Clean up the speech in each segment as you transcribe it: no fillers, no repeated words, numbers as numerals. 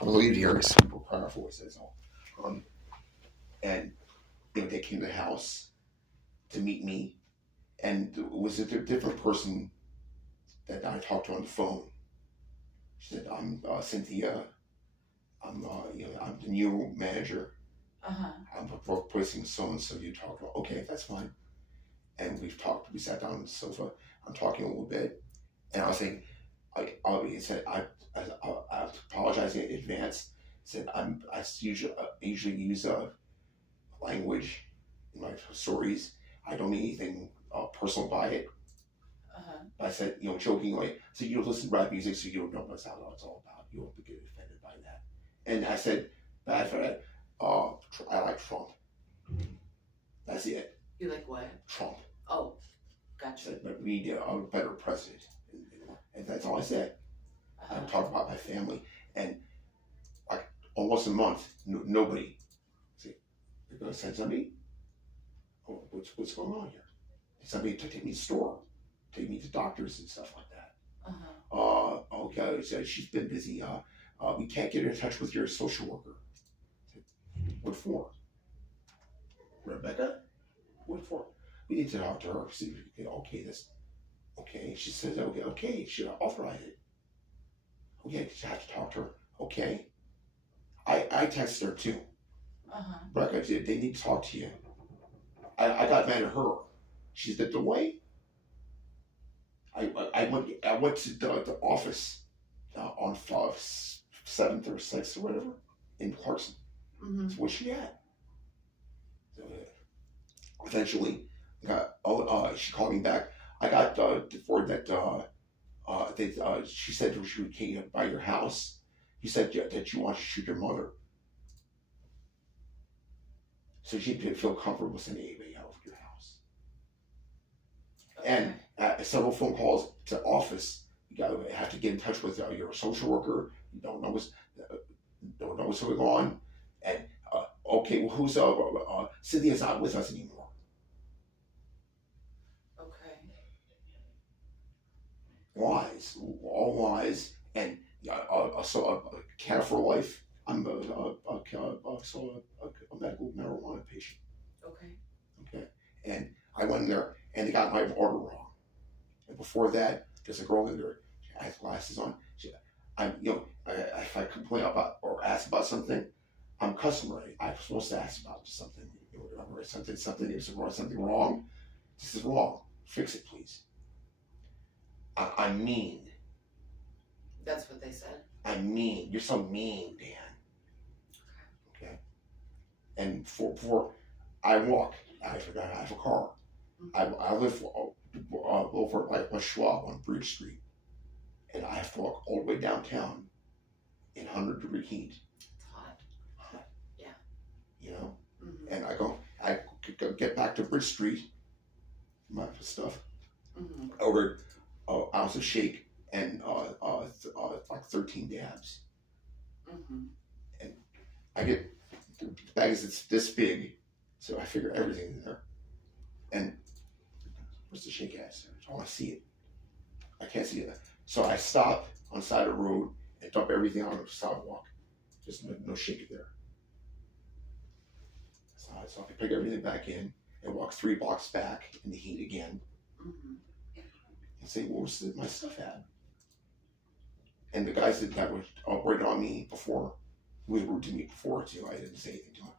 I believe here is super powerful. It says, um, and they came to the house to meet me, and it was a different person that I talked to on the phone. She said, "I'm Cynthia. I'm the new manager. Uh-huh. I'm replacing so and so. You talk about okay, that's fine." And we've talked. We sat down on the sofa. I'm talking a little bit, and I was saying, he said, I apologize in advance. He said, I usually use language in my stories. I don't mean anything personal by it. Uh-huh. I said, jokingly, so you don't listen to rap music, so you don't know what it's all about. You won't get offended by that. And I said, bad for that. I like Trump. That's it. You like what? Trump. Oh, gotcha. Said, but we need a better president. And that's all I said. I talked about my family. And like almost a month, nobody. See, they're going to send somebody? Oh, what's going on here? Somebody to take me to the store, take me to doctors and stuff like that. Okay, so she's been busy. We can't get in touch with your social worker. Said, what for? Rebecca? What for? We need to talk to her. See, okay, this. Okay, she says, okay, should I authorize it? Okay, I have to talk to her. Okay. I texted her too. Rebecca, they need to talk to you. I got mad at her. She said, "Delay." I went to the office on 7th or 6th or whatever in Clarkson. So where's she at? So, eventually, she called me back. I got word that she said she came by your house. You said that you want to shoot your mother. So she didn't feel comfortable sending anybody out of your house. Okay. And several phone calls to office. You have to get in touch with your social worker. You don't know what's going on. And okay, well, who's Cynthia's not with us anymore. Okay. Lies, all lies, and so Care for Life. I'm a medical marijuana patient. Okay. And I went in there and they got my order wrong. And before that, there's a girl in there. She has glasses on. If I complain about or ask about something, I'm customary. I'm supposed to ask about something. Something wrong. This is wrong. Fix it, please. I'm mean. That's what they said. I'm mean. You're so mean, Dan. Okay. And for I walk. I forgot I have a car. I live over like West Schwab on Bridge Street, and I have to walk all the way downtown in 100-degree heat. It's hot. Yeah. And I get back to Bridge Street, my stuff. I ordered an ounce of shake and like 13 dabs. And I get the bags that's this big, so I figure everything's in there. And where's the shake at? I want to see it. I can't see it. So I stop on the side of the road and dump everything on the sidewalk. Just no shake there. So I can pick everything back in and walk 3 blocks back in the heat again. And say, where's my stuff at? And the guys that were operating on me before, who was rude to me before too, I didn't say anything to him.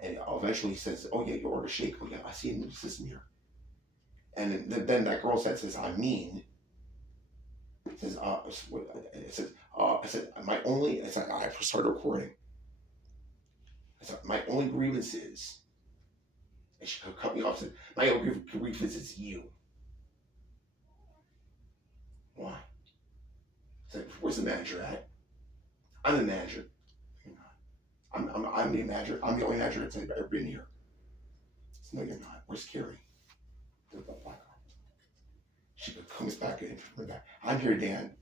And eventually he says, oh yeah, you order shake. Oh yeah, I see it in the system here. And then that girl says, I'm mean. Says, I said, I started recording. I said, my only grievance is, and she cut me off and said, my only grievance is you. Why? I said, where's the manager at? I'm the manager. I'm the manager. I'm the only manager that's ever been here. I said, no, you're not. Where's Carrie? The black girl. She comes back in. I'm here, Dan.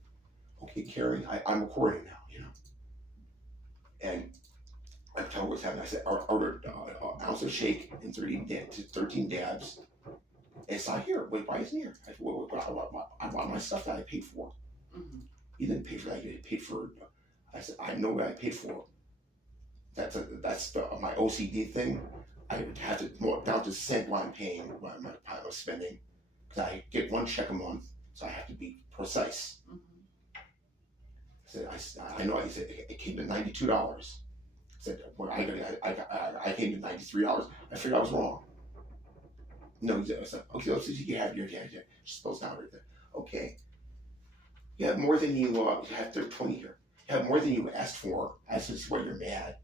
Okay, Carrie, I'm recording now, And I tell her what's happening. I said, I ordered an ounce of shake and 13 dabs. And it's not here. Wait, why isn't it here? I said, I want my stuff that I paid for. You didn't pay for that. You paid for I said, I know what I paid for. That's my OCD thing. I would have to go down to cent what I'm paying, what my spending, because I get one check a month, so I have to be precise. I said, I know. I said it came to $92. I said, well, I came to $93. I figured I was wrong. No, I said, okay, so you have your She spells down right there. Okay, you have more than you have 20 here. You have more than you asked for. That's just where you're mad.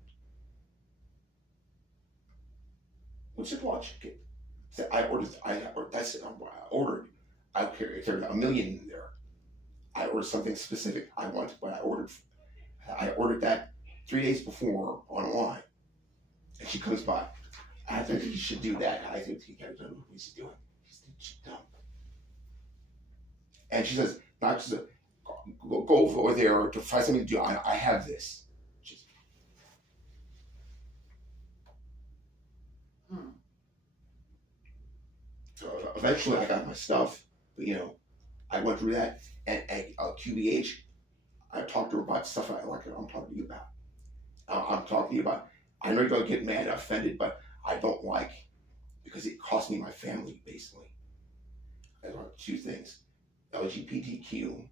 What's your watch? Okay. So I ordered. That's it. I ordered. I don't care if there's a million in there. I ordered something specific. I want what I ordered. I ordered that 3 days before online, and she comes by. I think you should do that. I think he can't know what he's doing. She's dumb. And she says, "Not just go over there to find something to do. I have this." So eventually, I got my stuff, but I went through that. And at QBH, I talked to her about stuff I'm talking to you about. I'm talking to you about. I know you're gonna get mad, offended, but I don't like because it cost me my family basically. I learned two things: LGBTQ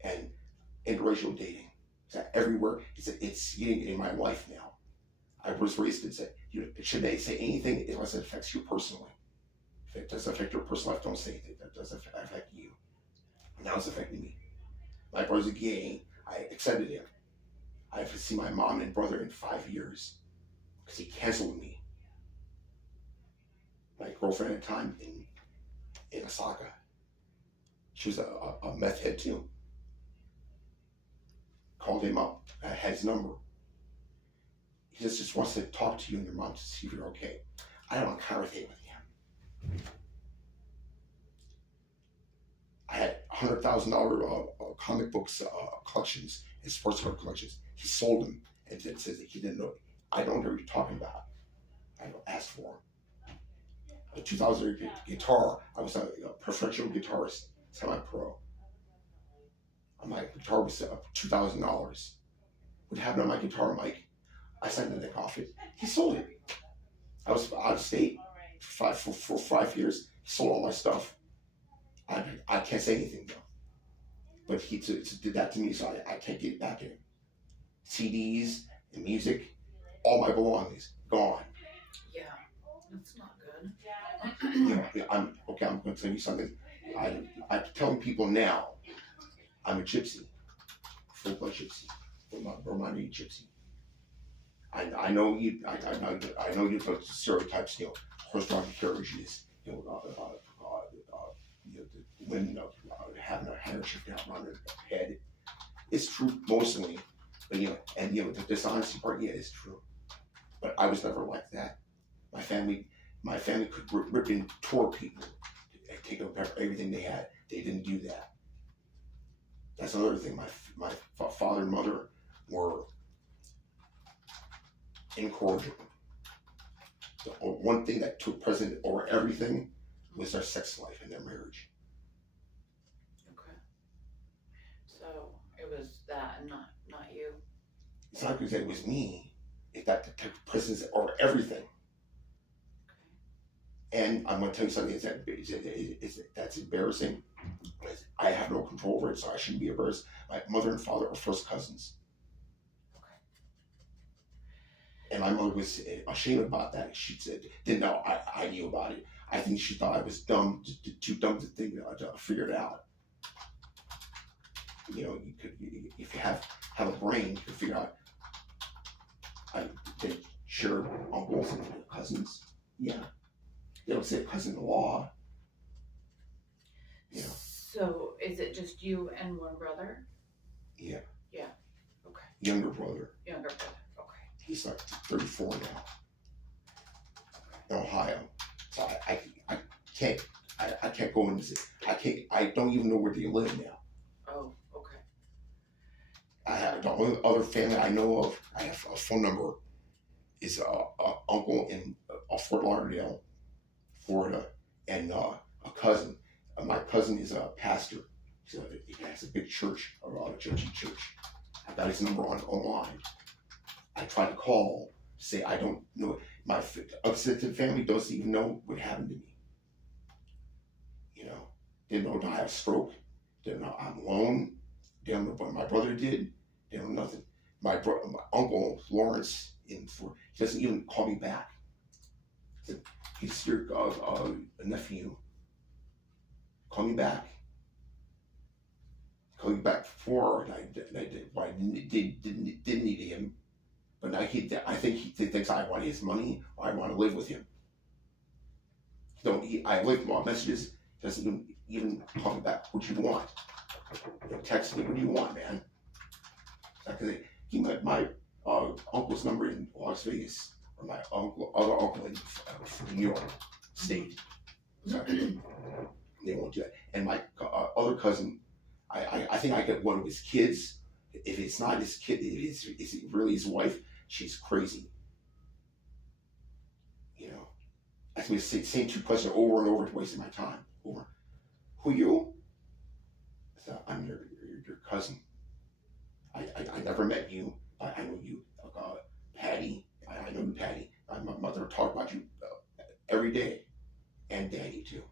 and interracial dating. It's everywhere. It's getting in my life now. I was raised and said, should they say anything unless it affects you personally? If it doesn't affect your personal life, don't say anything. That doesn't affect you. Now it's affecting me. My brother's gay. I accepted him. I haven't seen my mom and brother in 5 years because he canceled me. My girlfriend at the time in Osaka, she was a meth head too. Called him up. I had his number. He just wants to talk to you and your mom to see if you're okay. I don't want to conversate with him. I had $100,000 comic books collections and sports card collections. He sold them and says that he didn't know. I don't know what you're talking about. I asked for him. A 2000 guitar. I was a professional guitarist, semi-pro. My guitar was $2,000. What happened on my guitar, Mike? I sent him the coffee. He sold it. I was out of state for 5 years. He sold all my stuff. I can't say anything though. But he did that to me, so I can't get it back in him. CDs and music, all my belongings, gone. Yeah, that's not good. I'm going to tell you something. I'm telling people now, I'm a gypsy, full-blood gypsy, Romani gypsy. I know you. I know you put stereotypes. Horse-drawn carriages. The women having a handkerchief down around their head. It's true mostly, but the dishonesty part, yeah, it's true. But I was never like that. My family could rip and tore people, take everything they had. They didn't do that. That's another thing. My father and mother were incorrigible. The one thing that took precedent over everything was their sex life and their marriage. Okay. So it was that and not you. It's not because it was me. It's that took precedence over everything. Okay. And I'm going to tell you something that's embarrassing. I have no control over it, so I shouldn't be embarrassed. My mother and father are first cousins. And my mother was ashamed about that. She said, didn't know I knew about it. I think she thought I was dumb, too dumb to think to figure it out. You could, if you have a brain, you could figure out. They share uncles and cousins. Yeah, they don't say cousin-in-law. So is it just you and one brother? Yeah. Yeah. Okay. Younger brother. Younger brother. He's like 34 now in Ohio. So I can't go into this. I don't even know where they live now. Oh, okay. I have the only other family I know of. I have a phone number. Is a uncle in Fort Lauderdale, Florida, and a cousin. My cousin is a pastor. He has a big church, a church. I got his number online. I tried to call, say I don't know. My extended family doesn't even know what happened to me. You know, they don't know I had a stroke. They don't know I'm alone. They don't know what my brother did. They don't know nothing. My uncle Lawrence, he doesn't even call me back. He's your nephew. Call me back. Call me back before, and I didn't need him. But now I think he thinks I want his money or I want to live with him. I leave him on messages, doesn't even call me back. What you want? Text me, what do you want, man? Because he met my uncle's number in Las Vegas, or my other uncle in New York State. So they won't do that. And my other cousin, I think I get one of his kids. If it's not his kid, it's really his wife. She's crazy. You know, I can say the same two questions over and over, wasting my time. Over, who you? So I'm your cousin. I never met you. I know you, Patty. I know you, Patty. My mother talked about you every day, and Daddy too.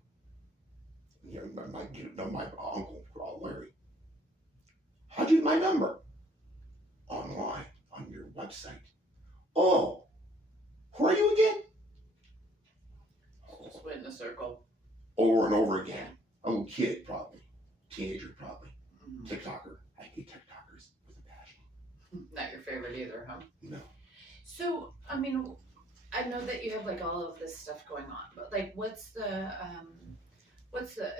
You know, my uncle Larry. How'd you get my number? Online, on your website. Oh, who are you again? Just went in a circle. Over and over again. A little kid, probably. Teenager, probably. Mm-hmm. TikToker. I hate TikTokers with a passion. Not your favorite either, huh? No. So, I mean, I know that you have like all of this stuff going on, but like, what's the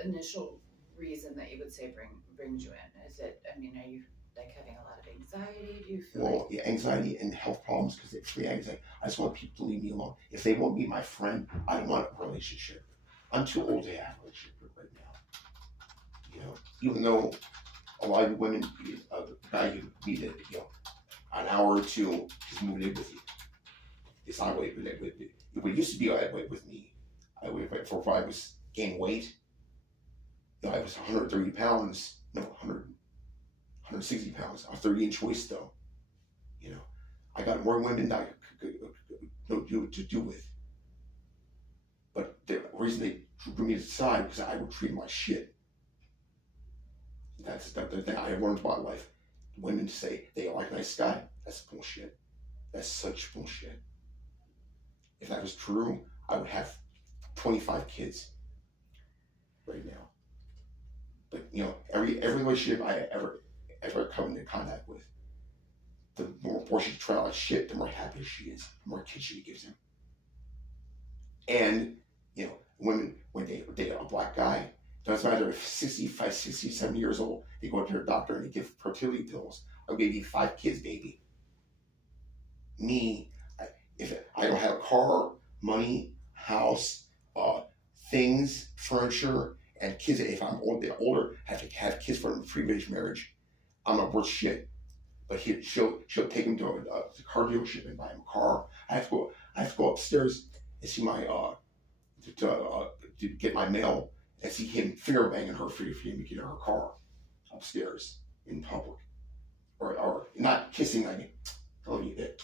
initial reason that you would say brings you in? Is it? I mean, are you like having a lot of anxiety? Do you feel? Well, yeah, anxiety and health problems because it's free anxiety. I just want people to leave me alone. If they won't be my friend, I don't want a relationship. I'm too old to have a relationship right now. You know, even though a lot of women, a guy you meet it, you know, an hour or two, just moving in with you. It's not way with it. It used to be that way with me. If I was gaining weight, you know, I was 130 pounds, no, 160 pounds, a 30-inch waist though. You know, I got more women that I could know to do with. But the reason they drew me aside because I would treat them like shit. That's the thing I learned about life. Women say they like a nice guy. That's bullshit. That's such bullshit. If that was true, I would have 25 kids right now. But you know, every relationship I ever come into contact with, the more she tries like shit, the more happy she is, the more kids she gives him. And you know, women when they date a black guy, doesn't matter if 65, 60, 70 years old, they go to their doctor and they give fertility pills. I'll give you 5 kids, baby. Me, if I don't have a car, money, house, things, furniture, and kids, if I'm older, have to have kids from a previous marriage, I'm not worth shit. But she'll take him to a car dealership and buy him a car. I have to go upstairs and see my to get my mail and see him finger banging her for him to get her car upstairs in public, or not kissing. I mean, I love you, bit.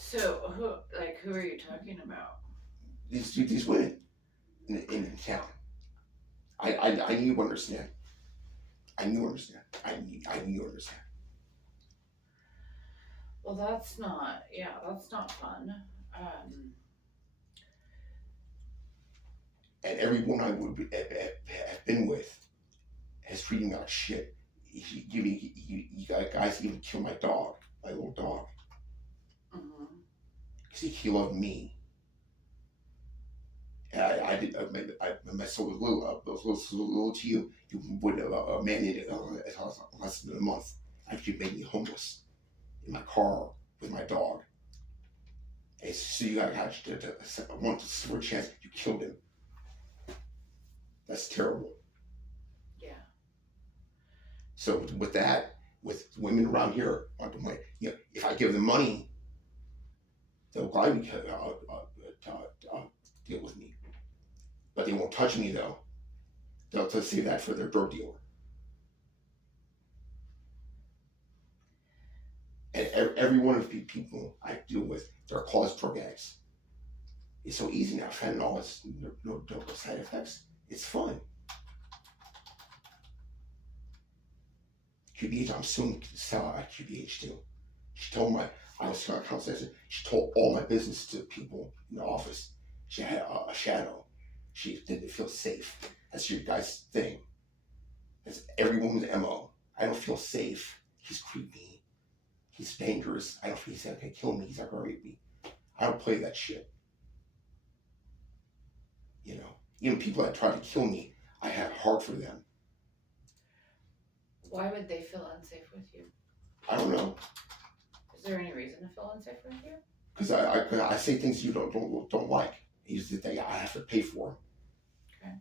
So who are you talking about? These women in town. I knew you understand. I knew you understand. I knew you understand. Well, that's not fun. And everyone I would have been with has treated me like shit. You got guys even kill my dog, my little dog. Mm-hmm. Because he loved me. And I did. My soul was little to you. You would a man in it less than a month. After you made me homeless in my car with my dog. And so you got one for a chance. You killed him. That's terrible. Yeah. So with that, with women around here, you know, if I give them money, they'll gladly deal with me. But they won't touch me though. They'll save that for their drug dealer. every one of the people I deal with, they're caused drug addicts. It's so easy now. Fentanyl has no side effects. It's fun. QBH, I'm soon to sell at QBH too. She told I was trying to counsel. She told all my business to people in the office. She had a shadow. She didn't feel safe. That's your guy's thing. That's every woman's MO. I don't feel safe. He's creepy. He's dangerous. I don't feel he's gonna kill me. He's not gonna rape me. I don't play that shit. You know, even people that try to kill me, I have heart for them. Why would they feel unsafe with you? I don't know. Is there any reason to feel unsafe with you? Because I say things you don't like. He's the thing I have to pay for. Okay.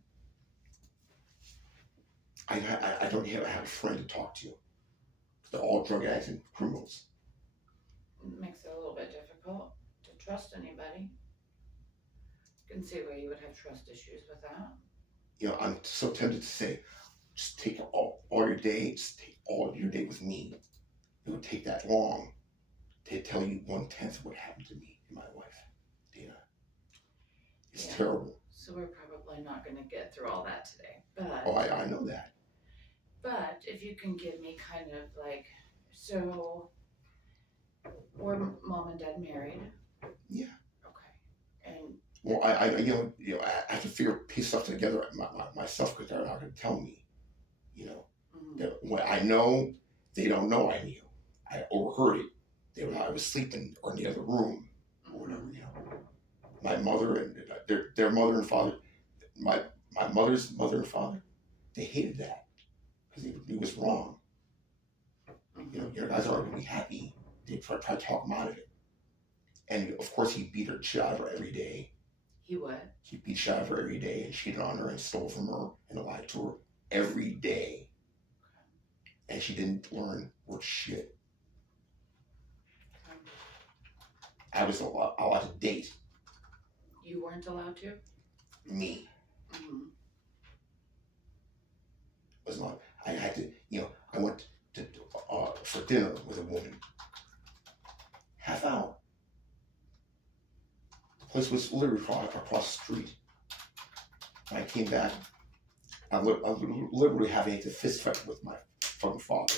I don't have a friend to talk to. They're all drug addicts and criminals. It makes it a little bit difficult to trust anybody. You can see where you would have trust issues with that. You know, I'm so tempted to say, just take all your day, just take all your day with me. It would take that long to tell you 1/10 of what happened to me and my wife, Dana. It's terrible. So we're probably not going to get through all that today. But Oh, I know that. But if you can give me kind of like, so were mom and dad married? Yeah. Okay. And well, I I have to piece stuff together myself because they're not going to tell me. You know, what I know, they don't know I knew. I overheard it. I was sleeping or in the other room or whatever. You know, my mother and their mother and father, my mother's mother and father, they hated that because he was wrong. You know, your guys aren't going to be happy. They try to talk him out of it. And of course, he beat her shit out of her every day. He what? He beat shit out of her every day and cheated on her and stole from her and lied to her every day. And she didn't learn worth shit. I was allowed to date. You weren't allowed to? Me. Was not. I had to, you know, I went to for dinner with a woman. Half hour. The place was literally across the street. When I came back, I was literally having a fist fight with my fucking father.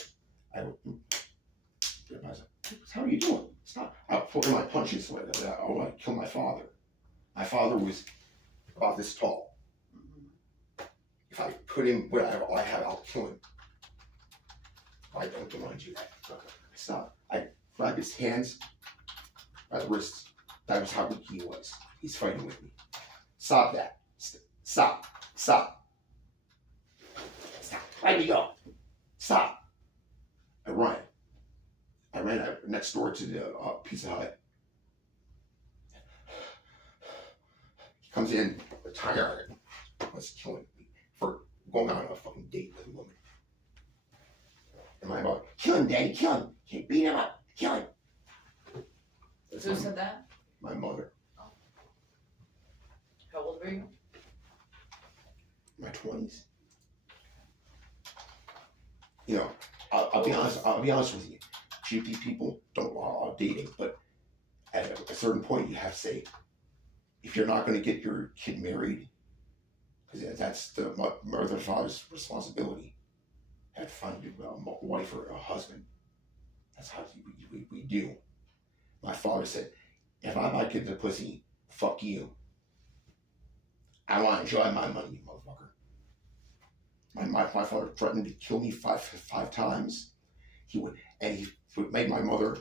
I was like, how are you doing? Stop. I put in my punches so I want to kill my father. My father was about this tall. If I put him whatever I have, I'll kill him. I don't want to do that. Stop. I grabbed his hands by the wrists. That was how weak he was. He's fighting with me. Stop that. Stop. Stop. Stop. Let me go. Stop. I ran next door to the Pizza Hut. He comes in, tired. Was killing me for going on a fucking date with a woman. And my mother, kill him, Daddy, kill him. Can't beat him up. Kill him. Who said that? My mother. Oh. How old were you? My 20s. You know, I'll be honest with you. GP people don't allow dating, but at a certain point, you have to say, if you're not going to get your kid married, because that's the mother and father's responsibility, have to find a wife or a husband. That's how we do. My father said, if I might get the pussy, fuck you. I want to enjoy my money, you motherfucker. My father threatened to kill me five times. He would make my mother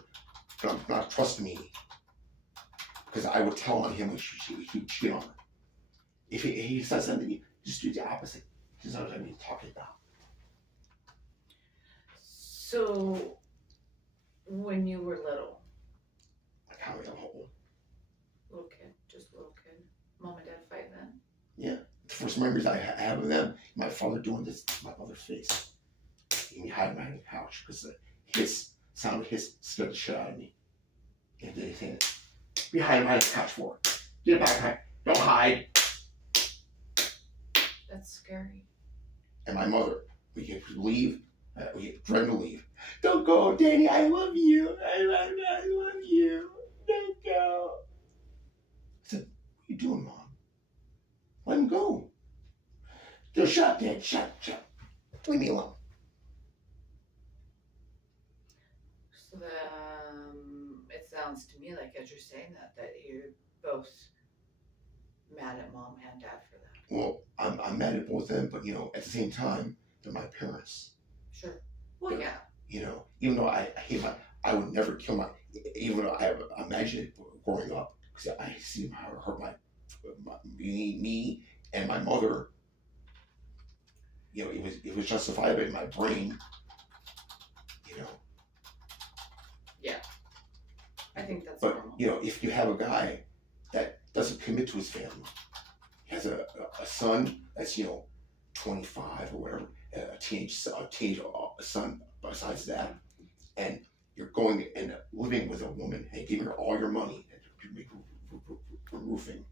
not trust me because I would tell on him when he would cheat on her. If he says something, just do the opposite. He doesn't know what I'm talking about. So, when you were little, Like how old? little kid, just little kid, mom and dad fight then? Yeah. The first memories I have of them, my father doing this to my mother's face. And he hid behind the couch because the sound of his scared the shit out of me. And they said, be hiding behind the couch for. Get back, don't hide. That's scary. And my mother, we could leave, we threatened to leave, Don't go, Danny. I love you. I love you. Don't go. I said, what are you doing, Mom? Let him go. No, shut up, Dad. Shut. Leave me alone. So it sounds to me like as you're saying that you're both mad at mom and dad for that. Well, I'm mad at both of them, but at the same time, they're my parents. Sure. Well, yeah. Even though I hate I would never kill even though I imagine it growing up, because I see how it hurt me and my mother. It was justified in my brain. Yeah. I think that's But normal. if you have a guy that doesn't commit to his family, he has a son that's 25 or whatever, a teenage son besides that, and you're going and living with a woman and giving her all your money for roofing,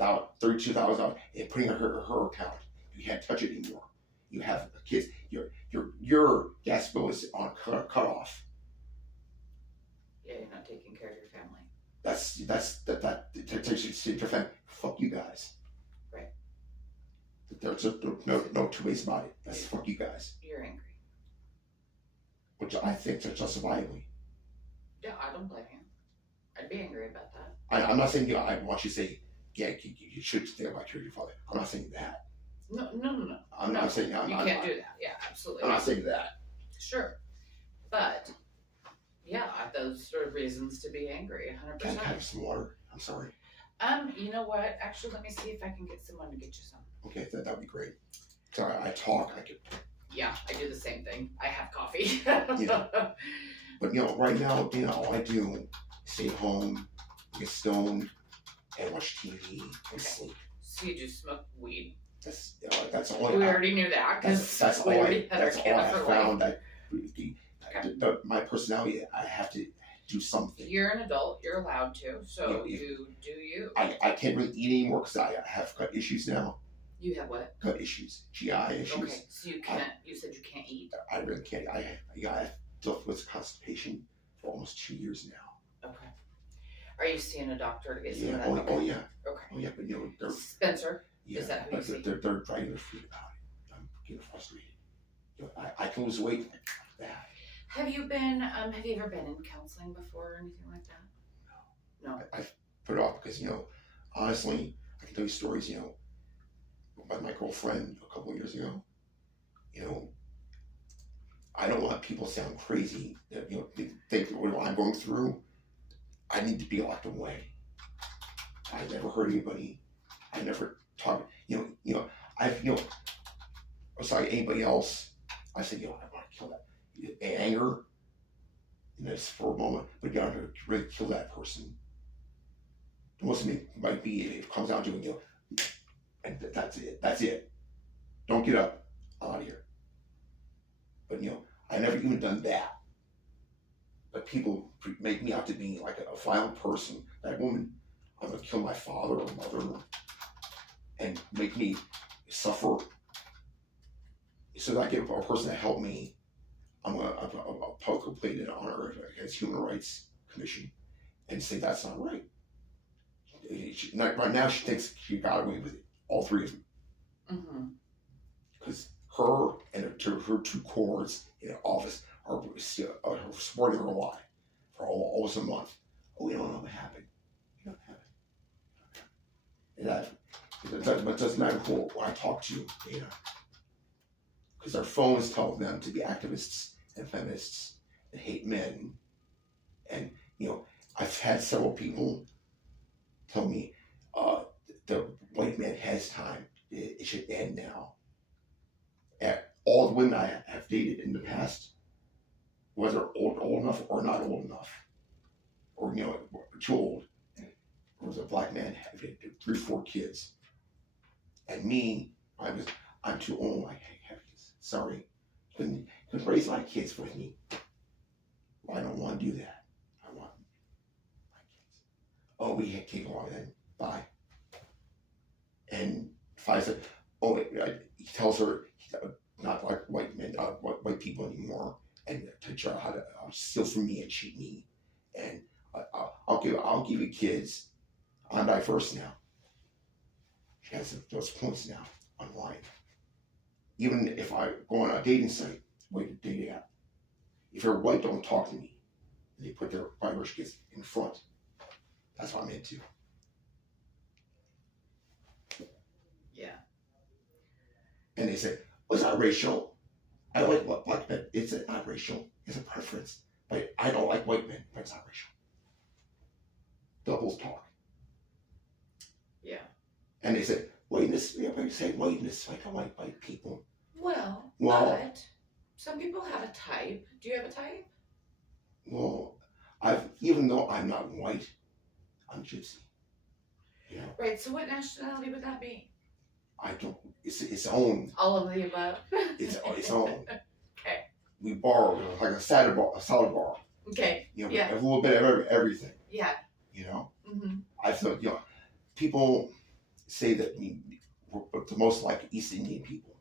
$32,000, and putting her account. You can't touch it anymore. You have kids. Your gas bill is on cut off. Yeah, you're not taking care of your family. That takes your family. Fuck you guys. Right. There's no two ways about it. That's fuck you guys. You're angry. Which I think is justifiably. Yeah, I don't blame you. I'd be angry about that. I'm not saying I want you to say, yeah, you should stay about your father. I'm not saying that. No. I'm not saying that. You can't do that. Yeah, absolutely. I'm not saying that. Sure. But, yeah, those sort of reasons to be angry, 100%. Can I have some water? I'm sorry. You know what? Actually, let me see if I can get someone to get you some. Okay, that'd be great. Sorry, I talk. I could. Yeah, I do the same thing. I have coffee. But right now, all I do is stay home, get stoned, and watch TV and sleep. So you just smoke weed? That's all. We already knew that because we already had our kid for found life. that my personality, I have to do something. You're an adult. You're allowed to. So you do you. I can't really eat anymore because I have gut issues now. You have what? Gut issues, GI issues. Okay, so you can't. You said you can't eat. I really can't. I've dealt with constipation for almost 2 years now. Okay. Are you seeing a doctor to get some of that? Oh yeah. Okay. Oh yeah, but they're Spencer. Yeah, is that who you see? They're driving their feet about it. I'm getting frustrated. I can lose weight like that. Have you ever been in counseling before or anything like that? No. I've put it off because honestly, I can tell you stories. About my girlfriend a couple of years ago. I don't want people to sound crazy. That they think what I'm going through. I need to be locked away. I never hurt anybody. I never talk. Sorry, anybody else. I said, I want to kill that. Anger, it's for a moment, but you got to really kill that person. The most of me might be if it comes down to it, and that's it. That's it. Don't get up. I'm out of here. But I never even done that. But people make me out to be like a violent person. That woman, I'm gonna kill my father or mother, and make me suffer. So that I get a person to help me. I'm gonna poke a plate on her against Human Rights Commission, and say that's not right. Right now, she thinks she got away with it. All three of them. Because her and her two cords in the office are supporting her lie for almost a month. Oh, we don't know what happened. We don't have it. But it doesn't matter who I talk to, because their phones tell them to be activists and feminists and hate men. And, I've had several people tell me the white man has time. It should end now. All the women I have dated in the past, whether old enough or not old enough, or too old, or was a black man having 3 or 4 kids, and me, I'm too old. I can't have kids. Sorry, couldn't raise my kids with me. Well, I don't want to do that. I want my kids. Oh, we can't keep along then. Bye. And if I said, he tells her, not like white men, white people anymore. and to try how to steal from me and cheat me, and I'll give you kids. I'm diverse now. She has those points now online. Even if I go on a dating site, wait a dating app, if you're white, don't talk to me. And they put their Irish kids in front. That's what I'm into. Yeah. And they say, "Oh, it's not racial. I like black men. It's not racial. It's a preference. But I don't like white men, but it's not racial." Double talk. Yeah. And they say, whiteness, everybody say whiteness. I don't like white people. Well, but some people have a type. Do you have a type? Well, even though I'm not white, I'm gypsy. You know, Right, so what nationality would that be? I don't. It's its own. All of the above. It's its own. Okay. We borrow like a salad bar. Okay. You know, Yeah. a little bit of everything. Yeah. You know, Mm-hmm. I thought, you know, people say that we're the most like East Indian people.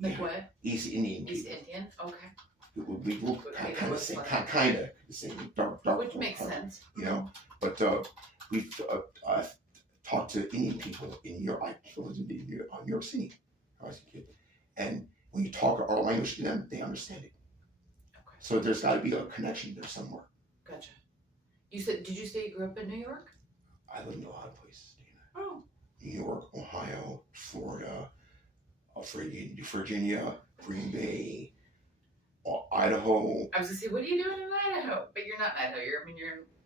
Like what? East Indian people. East Indian? Okay. We look kind of the same, dark. Which makes sense. You know, but we've talked to Indian people I lived in New York City. I was a kid, and when you talk our language to them, they understand it. Okay. So there's got to be a connection there somewhere. Gotcha. Did you say you grew up in New York? I lived in a lot of places, Dana. Oh. New York, Ohio, Florida, Virginia, Green Bay, Idaho. I was gonna say, what are you doing in Idaho? But you're not in Idaho.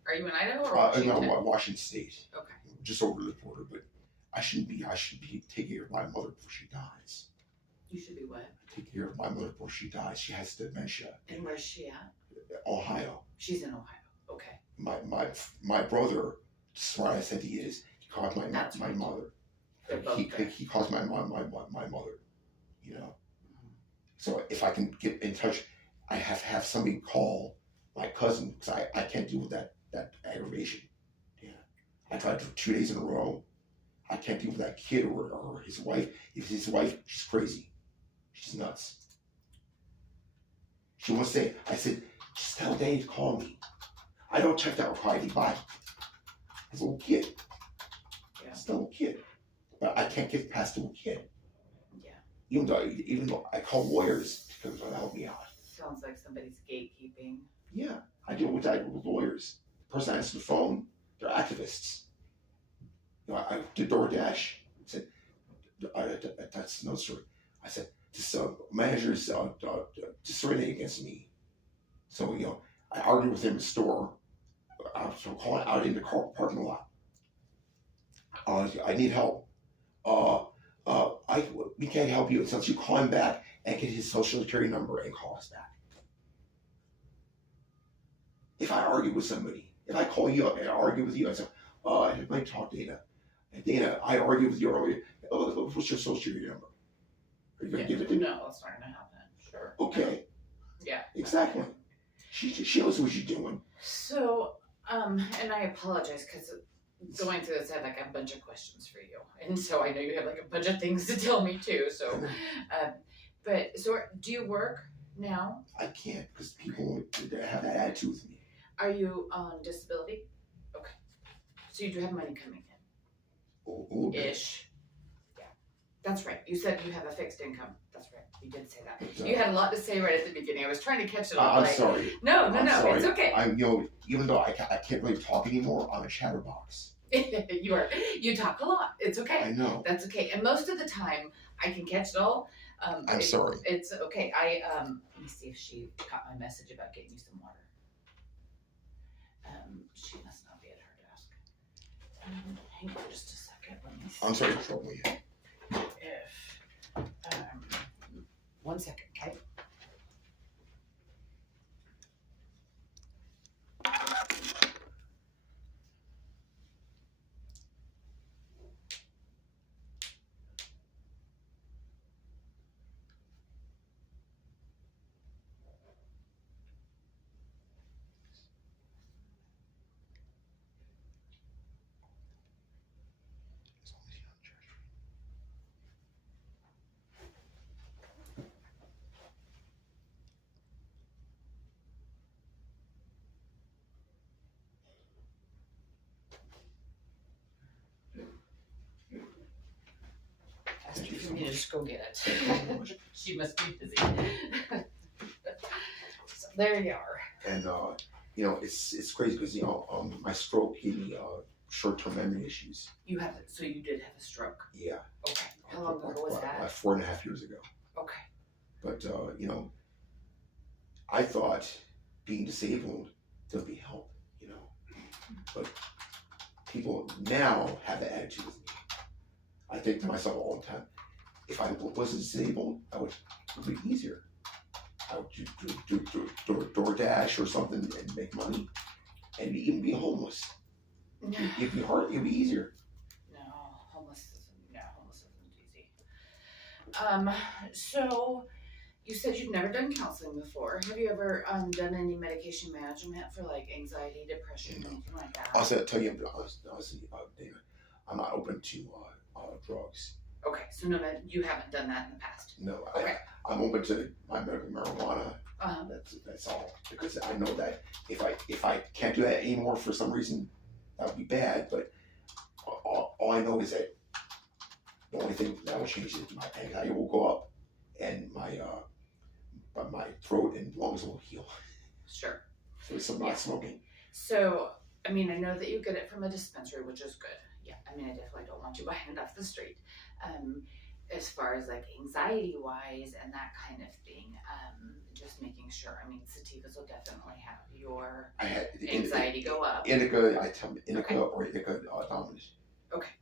Are you in Idaho or No, Washington? Washington State. Okay. Just over the border, but I should be taking care of my mother before she dies. You should be what? Take care of my mother before she dies. She has dementia. And where's she at? Ohio. She's in Ohio. Okay. My brother, smart as he is, he calls my That's right. mother. They're both there. He calls my mom my mother. You know. So if I can get in touch, I have to have somebody call my cousin because I can't deal with that aggravation. Yeah. I tried for 2 days in a row. I can't deal with that kid or his wife. If his wife, she's crazy. She's nuts. She wants to say, I said, just tell Danny to call me. I don't check that required by. He's a little kid. Yeah. He's a little kid. But I can't get past the little kid. Yeah. Even though I call lawyers to help me out. Sounds like somebody's gatekeeping. Yeah, I deal with lawyers. The person answers the phone, they're activists. You know, I did DoorDash. I said, that's no story. I said, this manager's discriminating against me. So, you know, I argued with him in the store. I was calling out in the parking lot. I need help. We can't help you until you call him back and get his social security number and call us back. If I argue with somebody, if I call you up and I argue with you, I say, I might talk to Dana. And Dana, I argued with you earlier. Oh, what's your social security number? Are you going to give it to me? No, that's not going to happen. Sure. Okay. Yeah. Exactly. She knows what she's doing. So, and I apologize because going through this, I have like a bunch of questions for you. And so I know you have like a bunch of things to tell me too. So, but so do you work now? I can't because people have that attitude with me. Are you on disability? Okay. So you do have money coming in. A little bit. Ish. Yeah. That's right. You said you have a fixed income. That's right. You did say that. But, You had a lot to say right at the beginning. I was trying to catch it all. I'm sorry. No, I'm sorry. it's okay. I'm, you know, even though I can't really talk anymore, I'm a chatterbox. You talk a lot. It's okay. I know. That's okay. And most of the time, I can catch it all. I'm sorry. It's okay. Let me see if she caught my message about getting you some water. She must not be at her desk. Hang on just a second. Let me see. I'm sorry to trouble you. If 1 second, okay? me to just go get it. Thank you very much. She must be busy. So there you are. And it's crazy because my stroke gave me short-term memory issues. So you did have a stroke. Yeah. Okay. How long ago was that? Like 4.5 years ago. Okay. But I thought being disabled there'll be help, but people now have the attitude with me. I think to myself all the time, if I wasn't disabled, it would be easier. I would do DoorDash or something and make money, and even be homeless. It'd be hard. It'd be easier. No, homeless isn't easy. So you said you've never done counseling before. Have you ever done any medication management for like anxiety, depression, anything like that? Also, I'll tell you honestly, Dana, I'm not open to drugs. Okay, so no, you haven't done that in the past. No, Okay. I'm open to my medical marijuana. Uh-huh. That's all, because I know that if I can't do that anymore for some reason, that would be bad. But all I know is that the only thing that will change is my anxiety will go up, and my throat and lungs will heal. Sure. So it's not smoking. So, I mean, I know that you get it from a dispensary, which is good. Yeah, I mean, I definitely don't want you buying it off the street. As far as like anxiety wise and that kind of thing, just making sure. I mean, sativas will definitely have your anxiety go up. Indica, I tell them indica or indica dominant. Okay.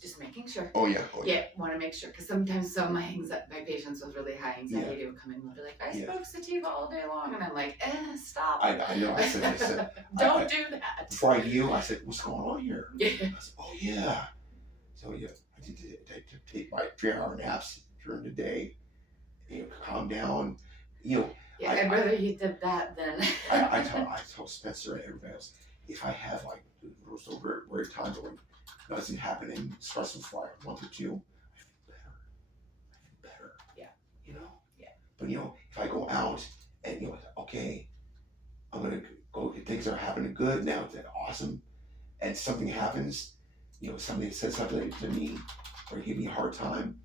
Just making sure. Oh yeah. Yeah, want to make sure, because sometimes some of my patients with really high anxiety will come in and be like, I smoke sativa all day long, and I'm like, stop. I know. I said. Don't do that. Before I knew, I said, what's going on here? Yeah. I said, oh yeah. So yeah, I did take my 3-hour naps during the day. Calm down. Yeah, I'd rather you did that than. I tell Spencer and everybody else, if I have like those rare times when nothing happening, stressful for like a month or two, I feel better. Yeah. Yeah. But if I go out and okay, I'm gonna go. Things are happening good now. It's awesome, and something happens. Somebody says something to me or give me a hard time.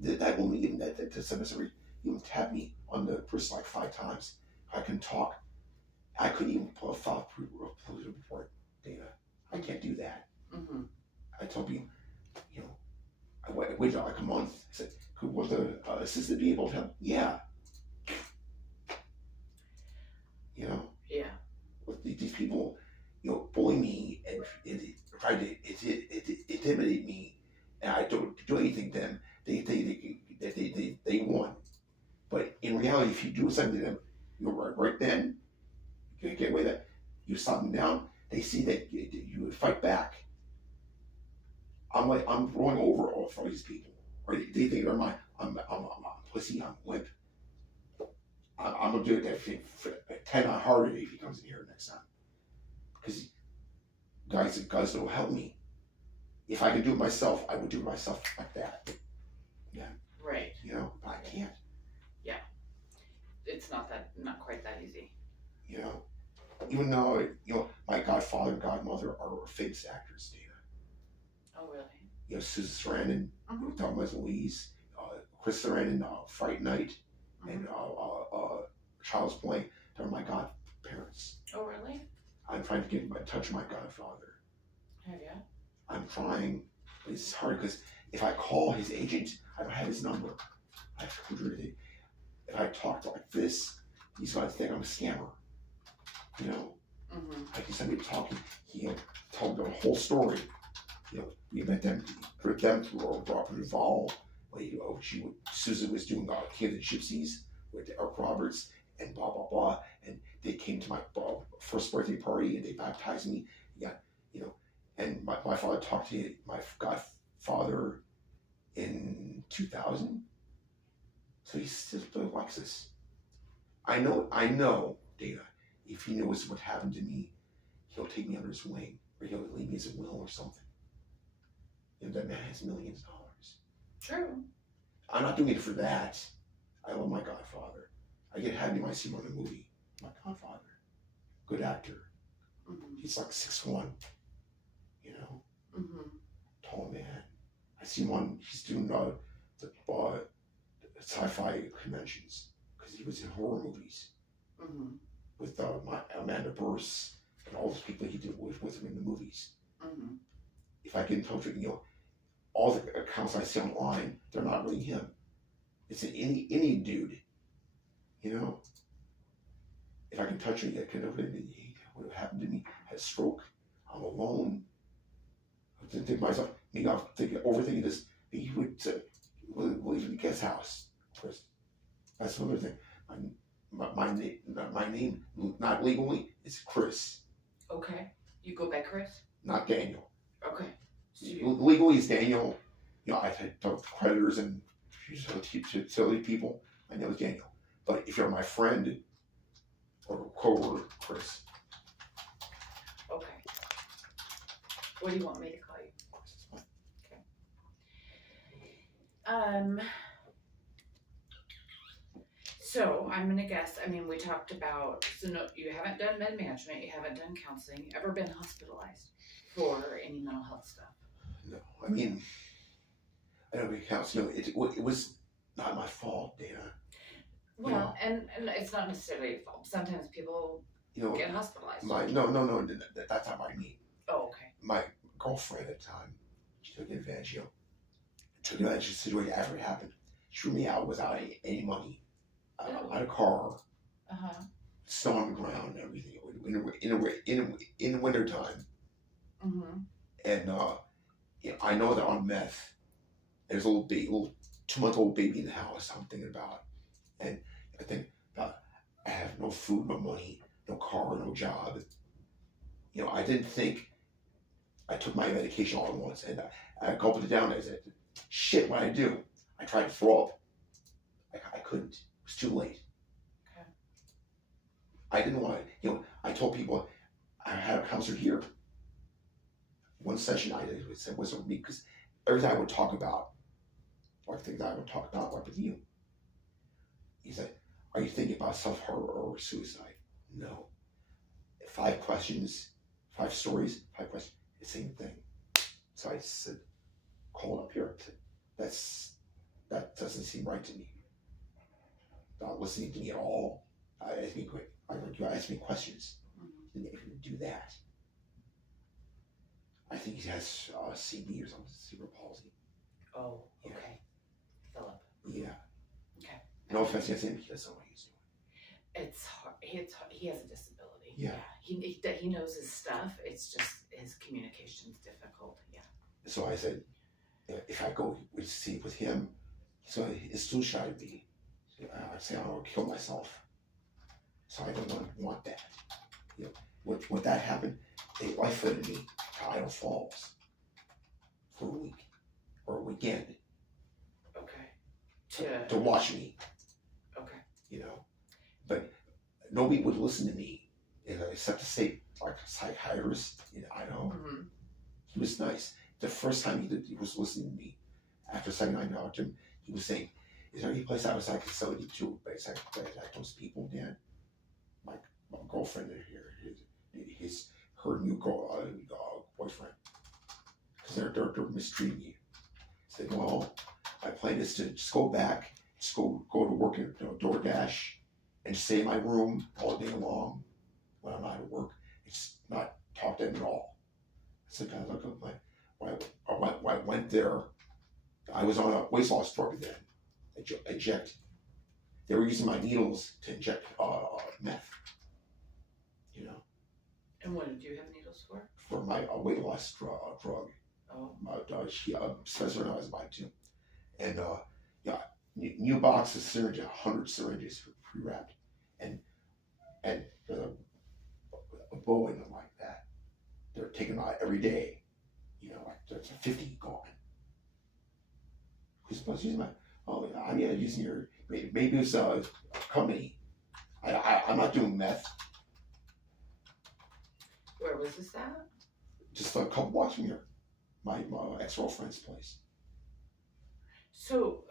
That will mean that somebody even tap me on the wrist like 5 times. I can talk. I couldn't even pull a file police report, Dana. I can't do that. Mm-hmm. I told you, I waited like a month. I said, will the assistant be able to help? Yeah. Yeah. With these people, bully me and try to intimidate me, and I don't do anything to them. They won. But in reality, if you do something to them, right then, you can't get away with that. You stop them down. They see that you fight back. I'm rolling over all for these people, or they think I'm a pussy. I'm limp. I'm gonna do that for 10 times harder if he comes in here next time, because guys will help me. If I could do it myself, I would do it myself like that. Yeah. Right. But I can't. Yeah. It's not quite that easy. Even though my godfather and godmother are famous actors, Dana. Oh really? Susan Sarandon, Mm-hmm. Thelma Louise, Chris Sarandon, Fright Night, and Child's Play. They're my godparents. Oh really? I'm trying to get in touch with my godfather. Have you? I'm trying, but it's hard because if I call his agent, I don't have his number. I have to conjure it. If I talk like this, he's going to think I'm a scammer. Mm-hmm. I can somebody talking. He'll tell the whole story. We met them, put them through Robert Duvall. Susan was doing King of the Gypsies with Eric Roberts and blah blah blah, and they came to my first birthday party and they baptized me. Yeah, and my father talked to my godfather in 2000. So he's still Alexis. I know, Dana, if he knows what happened to me, he'll take me under his wing, or he'll leave me as a will or something. That man has millions of dollars. True. I'm not doing it for that. I love my godfather. I get happy when I see him in a movie. My godfather. Good actor. Mm-hmm. He's like 6'1", Mm-hmm. tall man. I see him he's doing the sci-fi conventions because he was in horror movies Mm-hmm. with Amanda Burse and all those people he did with him in the movies. Mm-hmm. If I get in touch with all the accounts I see online, they're not really him. It's an any dude, you know. If I can touch him, what happened to me? I had a stroke. I'm alone. I didn't think myself. Maybe I'm overthinking this. Maybe he would leave in the guest house. Chris. That's another thing. My name, not legally, is Chris. Okay. You go by Chris? Not Daniel. Okay. So Legally, it's Daniel. You know, I've had creditors and utility people. My name is Daniel. But if you're my friend or coworker, Chris. Okay. What do you want me to call you? Okay. So I'm gonna guess. I mean, we talked about. So no, you haven't done med management. You haven't done counseling. You ever been hospitalized for any mental health stuff? No, I mean, I don't think counseling. It was not my fault, Dana. Well, and it's not necessarily your fault. Sometimes people get hospitalized. No. That's not what I mean. Oh, okay. My girlfriend at the time, she took advantage of the situation after it happened. She threw me out without any money. I had a car, snow on the ground and everything in the winter time. Mm-hmm. And I know that on meth, there's a little 2-month-old baby in the house I'm thinking about. And I think about I have no food, no money, no car, no job. You know, I didn't think I took my medication all at once, and I gulped it down. I said, "Shit, what I do?" I tried to throw up. I couldn't. It was too late. Okay. I didn't want to. I told people I had a counselor here. One session I did wasn't with me because everything I would talk about, or things I would talk about, like with you. He said, "Are you thinking about self-harm or suicide?" No. 5 questions, 5 stories, 5 questions, the same thing. So I said, call it up here. That doesn't seem right to me. Not listening to me at all. You ask me questions. Mm-hmm. Didn't even do that. I think he has CB or something, cerebral palsy. Oh, okay. Philip. Yeah. Okay. No offense against him, he doesn't know what he's doing. It's hard. He has a disability. Yeah. He knows his stuff. It's just his communication's difficult. Yeah. So I said, if I go see with him, so it's too shy to be. I'd say I would kill myself. So I don't want that. When that happened, they life-footed me to Idle Falls for a week or a weekend. Okay. To watch me. Okay. But nobody would listen to me except to say like a psychiatrist in Idaho. Mm-hmm. He was nice. The first time he was listening to me, after second I talked to him, he was saying, "Is there any place I was like 72 basic like those people, Dan? My girlfriend here, her new boyfriend, because they're mistreating you." I said, "Well, my plan is to just go back, just go to work at DoorDash, and stay in my room all day long when I'm out of work, and just not talk to them at all." I said, "I look at when I went there, I was on a weight loss drug then, inject. They were using my needles to inject meth. And what did you have needles for? For my weight loss drug. Oh. Spencer and I was buying too. And new box of syringes, 100 syringes pre-wrapped, and a Boeing like that. They're taken out every day. Like there's 50 gone. Who's supposed to use my? Oh, I'm using your. Maybe it's a company. I'm not doing meth. Where was this at? Just a couple blocks from here. My ex-girlfriend's place. So,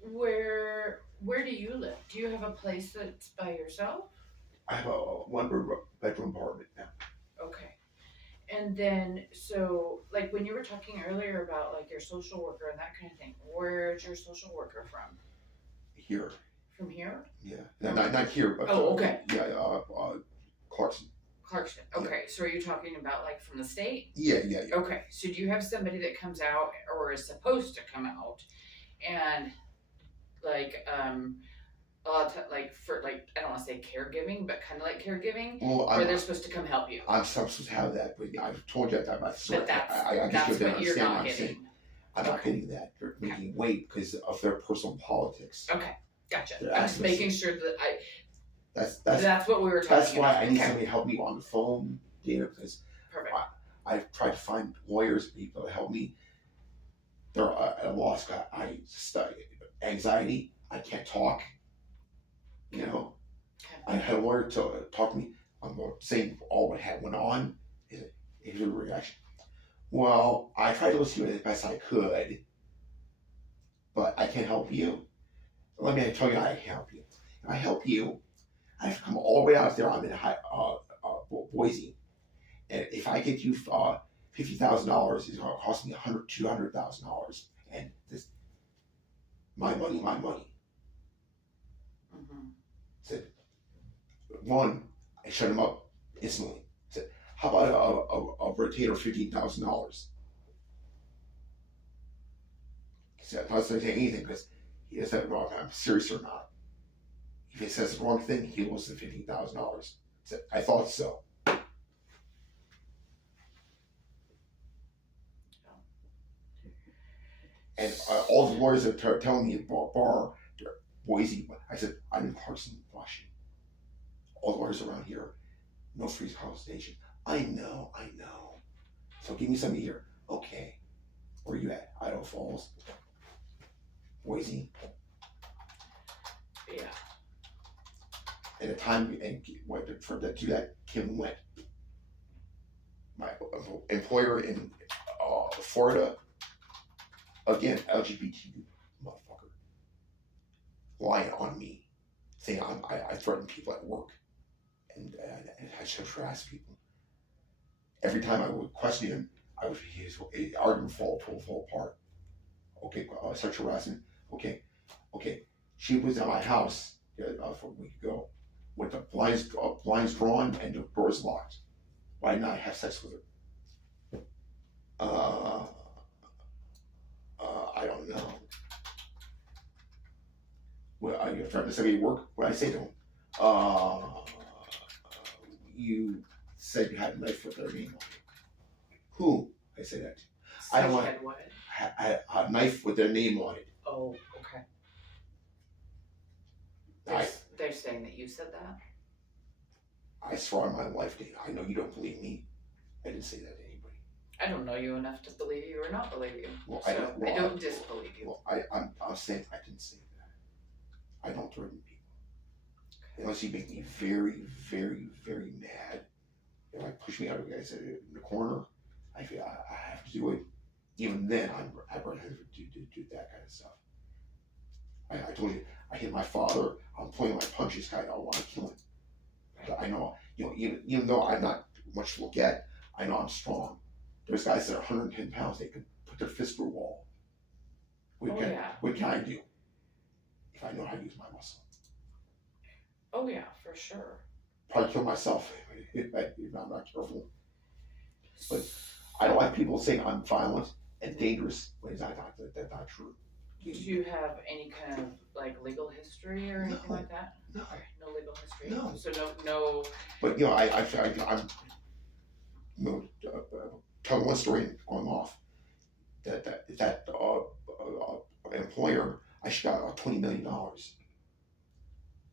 where do you live? Do you have a place that's by yourself? I have a 1-bedroom apartment now. Okay. And then, so like when you were talking earlier about like your social worker and that kind of thing, where's your social worker from? Here. From here? Yeah. Not here, but Oh, okay. Yeah. Clarkson. Clarkson. Okay, so are you talking about like from the state? Yeah. Okay, so do you have somebody that comes out or is supposed to come out and like a lot of like for like I don't want to say caregiving, but kind of like caregiving, Well, where they're supposed to come help you. I'm supposed to have that, but I've told you that about But that's what you're not getting. I'm not getting that. They're making weight because of their personal politics. Okay, gotcha. Their I'm just activism. making sure that That's what we were talking about. That's why I need Okay. somebody to help me on the phone, Dana, because Perfect. I've tried to find lawyers, people to help me. They're at a loss. I study anxiety. I can't talk. You know, Okay. I had a lawyer to talk to me. I'm saying all what had went on. Here's a reaction. Well, I tried to listen to it as best I could, but I can't help you. Let me tell you how I can help you. If I help you, I have to come all the way out there. I'm in Boise, and if I get you $50,000, it's going to cost me $200,000, and this my money. Mm-hmm. Said one, I shut him up instantly. Said, how about a retainer $15,000? He said, I'm not saying anything because he doesn't have it wrong. I'm serious or not. If he says the wrong thing, he loses the $15,000. Said, I thought so. And all the lawyers are telling me about bar, Boise. I said, I'm in Clarkson, Washington. All the lawyers around here, no free consultation. I know. So give me somebody here. Okay. Where you at? Idaho Falls. Boise. Yeah. And the time for that to do that, Kim went. My employer in Florida, again, LGBT motherfucker, lying on me, saying I threaten people at work, and I should harass people. Every time I would question him, his argument fall apart. Okay, sexual harassment. Okay. She was at my house for a week ago with the blinds drawn and the doors locked. Why didn't I have sex with her? I don't know. Well, I tried to say work. What did I say to him? You said you had a knife with their name on it. Who? I say that. So I don't you want- had what? A knife with their name on it. Oh, okay. They're saying that you said that? I swear on my life, Dana. I know you don't believe me. I didn't say that to anybody. I don't know you enough to believe you or not believe you. Well, So I I don't disbelieve you. Well, I'm saying I didn't say that. I don't threaten people. Unless you make me very, very, very mad. If like push me out of the guys in the corner, I feel I have to do it. Even then, I'm apprehensive to do that kind of stuff. I told you, I hit my father. I'm pulling my punches. I don't want to kill him. But I know, even though I'm not much to look at, I know I'm strong. There's guys that are 110 pounds. They can put their fist through a wall. What can I do if I know how to use my muscle? Oh yeah, for sure. Probably kill myself if I'm not careful. But I don't like people saying I'm violent and dangerous when that's not true. Do you have any kind of like legal history or anything No. like that? No. Okay, no legal history. No. So no. But I'm telling one story and going off. That employer, I should got $20 million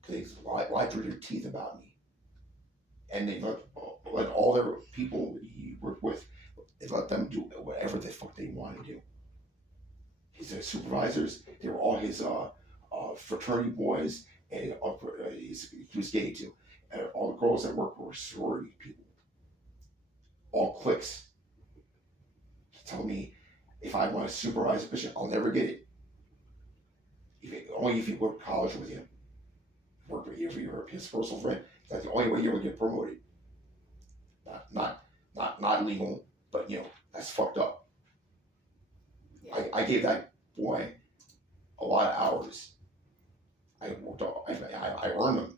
because they lied through their teeth about me, and they let all their people he worked with, they let them do whatever the fuck they want to do. His supervisors, they were all his fraternity boys, and he was gay too. And all the girls that worked were sorority people, all cliques. He told me if I want to supervise a position, I'll never get it. Only if you go to college with him, work with you, if you're his personal friend. That's the only way you will get promoted. Not not legal, but that's fucked up. Yeah. I gave that boy a lot of hours. I worked. I earned them.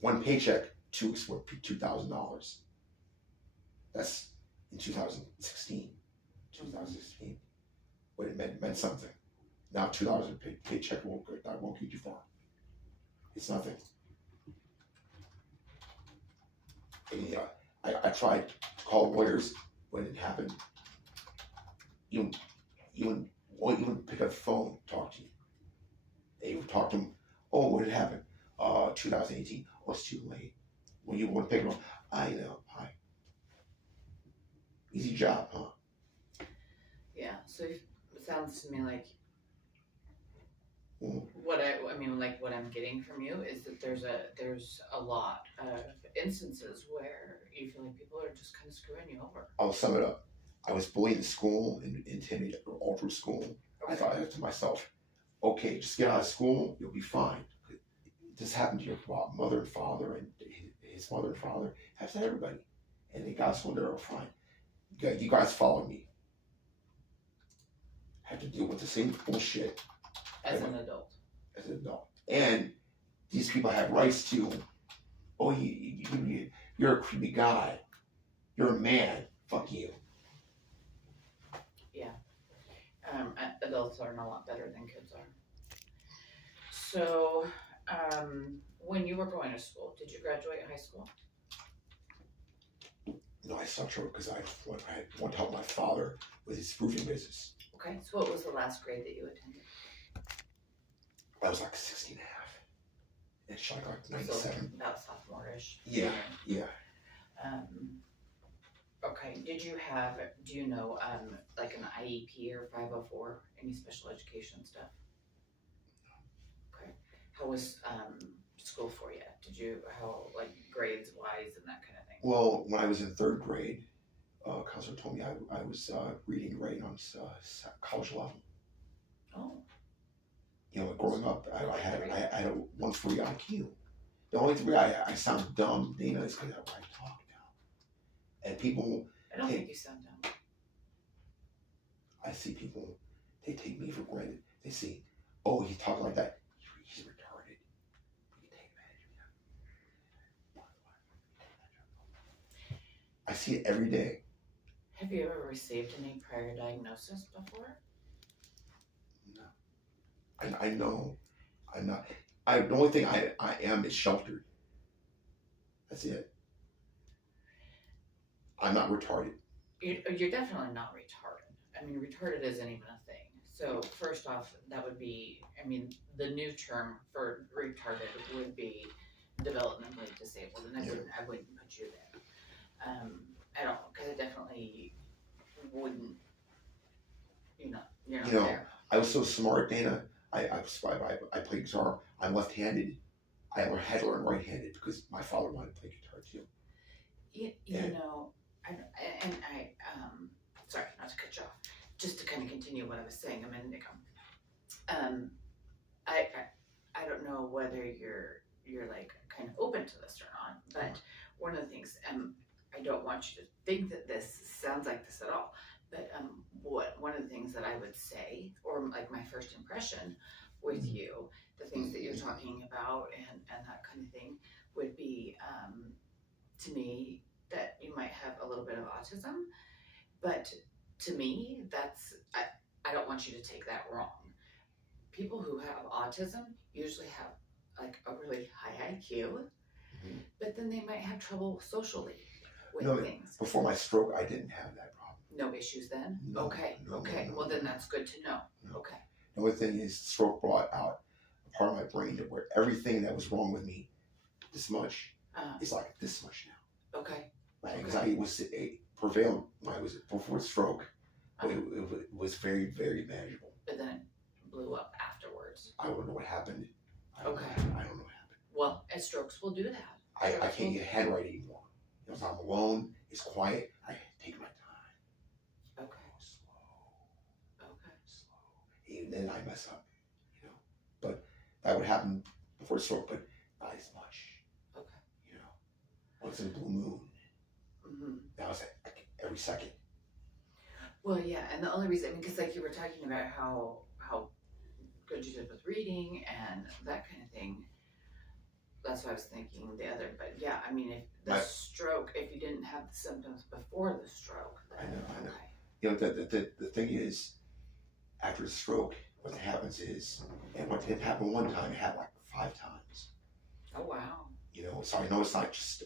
One paycheck, 2 weeks worth, $2,000. That's in 2016. 2016. But it meant something. Now $2 a paycheck won't get you far. It's nothing. And, I tried to call lawyers when it happened. You won't even pick up the phone, talk to you. They would talk to them. Oh, what had happened? 2018. Oh, it's too late. Well, you want to pick them up? I know. Hi. Easy job, huh? Yeah. So it sounds to me like Mm. what I'm getting from you is that there's a lot of instances where you feel like people are just kind of screwing you over. I'll sum it up. I was bullied in school and intimidated all through school. I thought to myself, okay, just get out of school, you'll be fine. This happened to your mother and father, and his mother and father. Happens to everybody. And they got school, they're all fine. You guys followed me. Had to deal with the same bullshit As an adult. as an adult. And these people have rights to, oh, you're a creepy guy. You're a man. Fuck you. Adults are a lot better than kids are. So, when you were going to school, did you graduate high school? No, I stopped short because I want to help my father with his roofing business. Okay, so what was the last grade that you attended? I was like 16 and a half. And shot like 97. So about sophomore-ish. Yeah. Okay, do you know, like an IEP or 504, any special education stuff? Okay, how was, school for you? Like, grades wise and that kind of thing? Well, when I was in 3rd grade, counselor told me I was reading and writing on college level. Oh. Growing up, I had a 140 IQ. The only thing I sound dumb, Dana, is because I talk now. And people, I don't think you sound dumb. I see people, they take me for granted. They see, oh, he talks like that. He's retarded. You can take advantage of him. I see it every day. Have you ever received any prior diagnosis before? No. I know. I'm not. The only thing I am is sheltered. That's it. I'm not retarded. You're definitely not retarded. I mean, retarded isn't even a thing. So first off, that would be, the new term for retarded would be developmentally disabled, and I wouldn't put you there at all, because I definitely wouldn't. You're not there. I was so smart, Dana. I play guitar. I'm left-handed. I had to learn right-handed because my father wanted to play guitar too. Sorry, not to cut you off, just to kind of continue what I was saying a minute ago. I don't know whether you're like kind of open to this or not, but one of the things, I don't want you to think that this sounds like this at all, but one of the things that I would say, or like my first impression with you, the things that you're talking about and that kind of thing, would be to me that you might have a little bit of autism, but to me, I don't want you to take that wrong. People who have autism usually have like a really high IQ, but then they might have trouble socially with things. Before my stroke, I didn't have that problem. No issues then? No, okay. Well, then that's good to know. No. Okay. The only thing is, stroke brought out a part of my brain where everything that was wrong with me, this much, is like this much now. Okay. My anxiety was prevalent when I was before stroke. It was very, very manageable. But then it blew up afterwards. I don't know what happened. I don't know what happened. Well, and strokes will do that. I can't get handwriting anymore. If I'm alone, it's quiet, I take my time. Okay. Slow. And then I mess up, But that would happen before stroke, but not as much. Okay. Once in a blue moon. Hmm. Now it's like every second. Well, yeah, and the only reason, I mean, because like you were talking about how good you did with reading and that kind of thing. That's what I was thinking the other, but yeah, I mean, if the Right. stroke, if you didn't have the symptoms before the stroke, I then know. okay. You know, the thing is, after a stroke, what happens is, and what did happen one time, it happened like 5 times. Oh wow. You know, so I know it's not just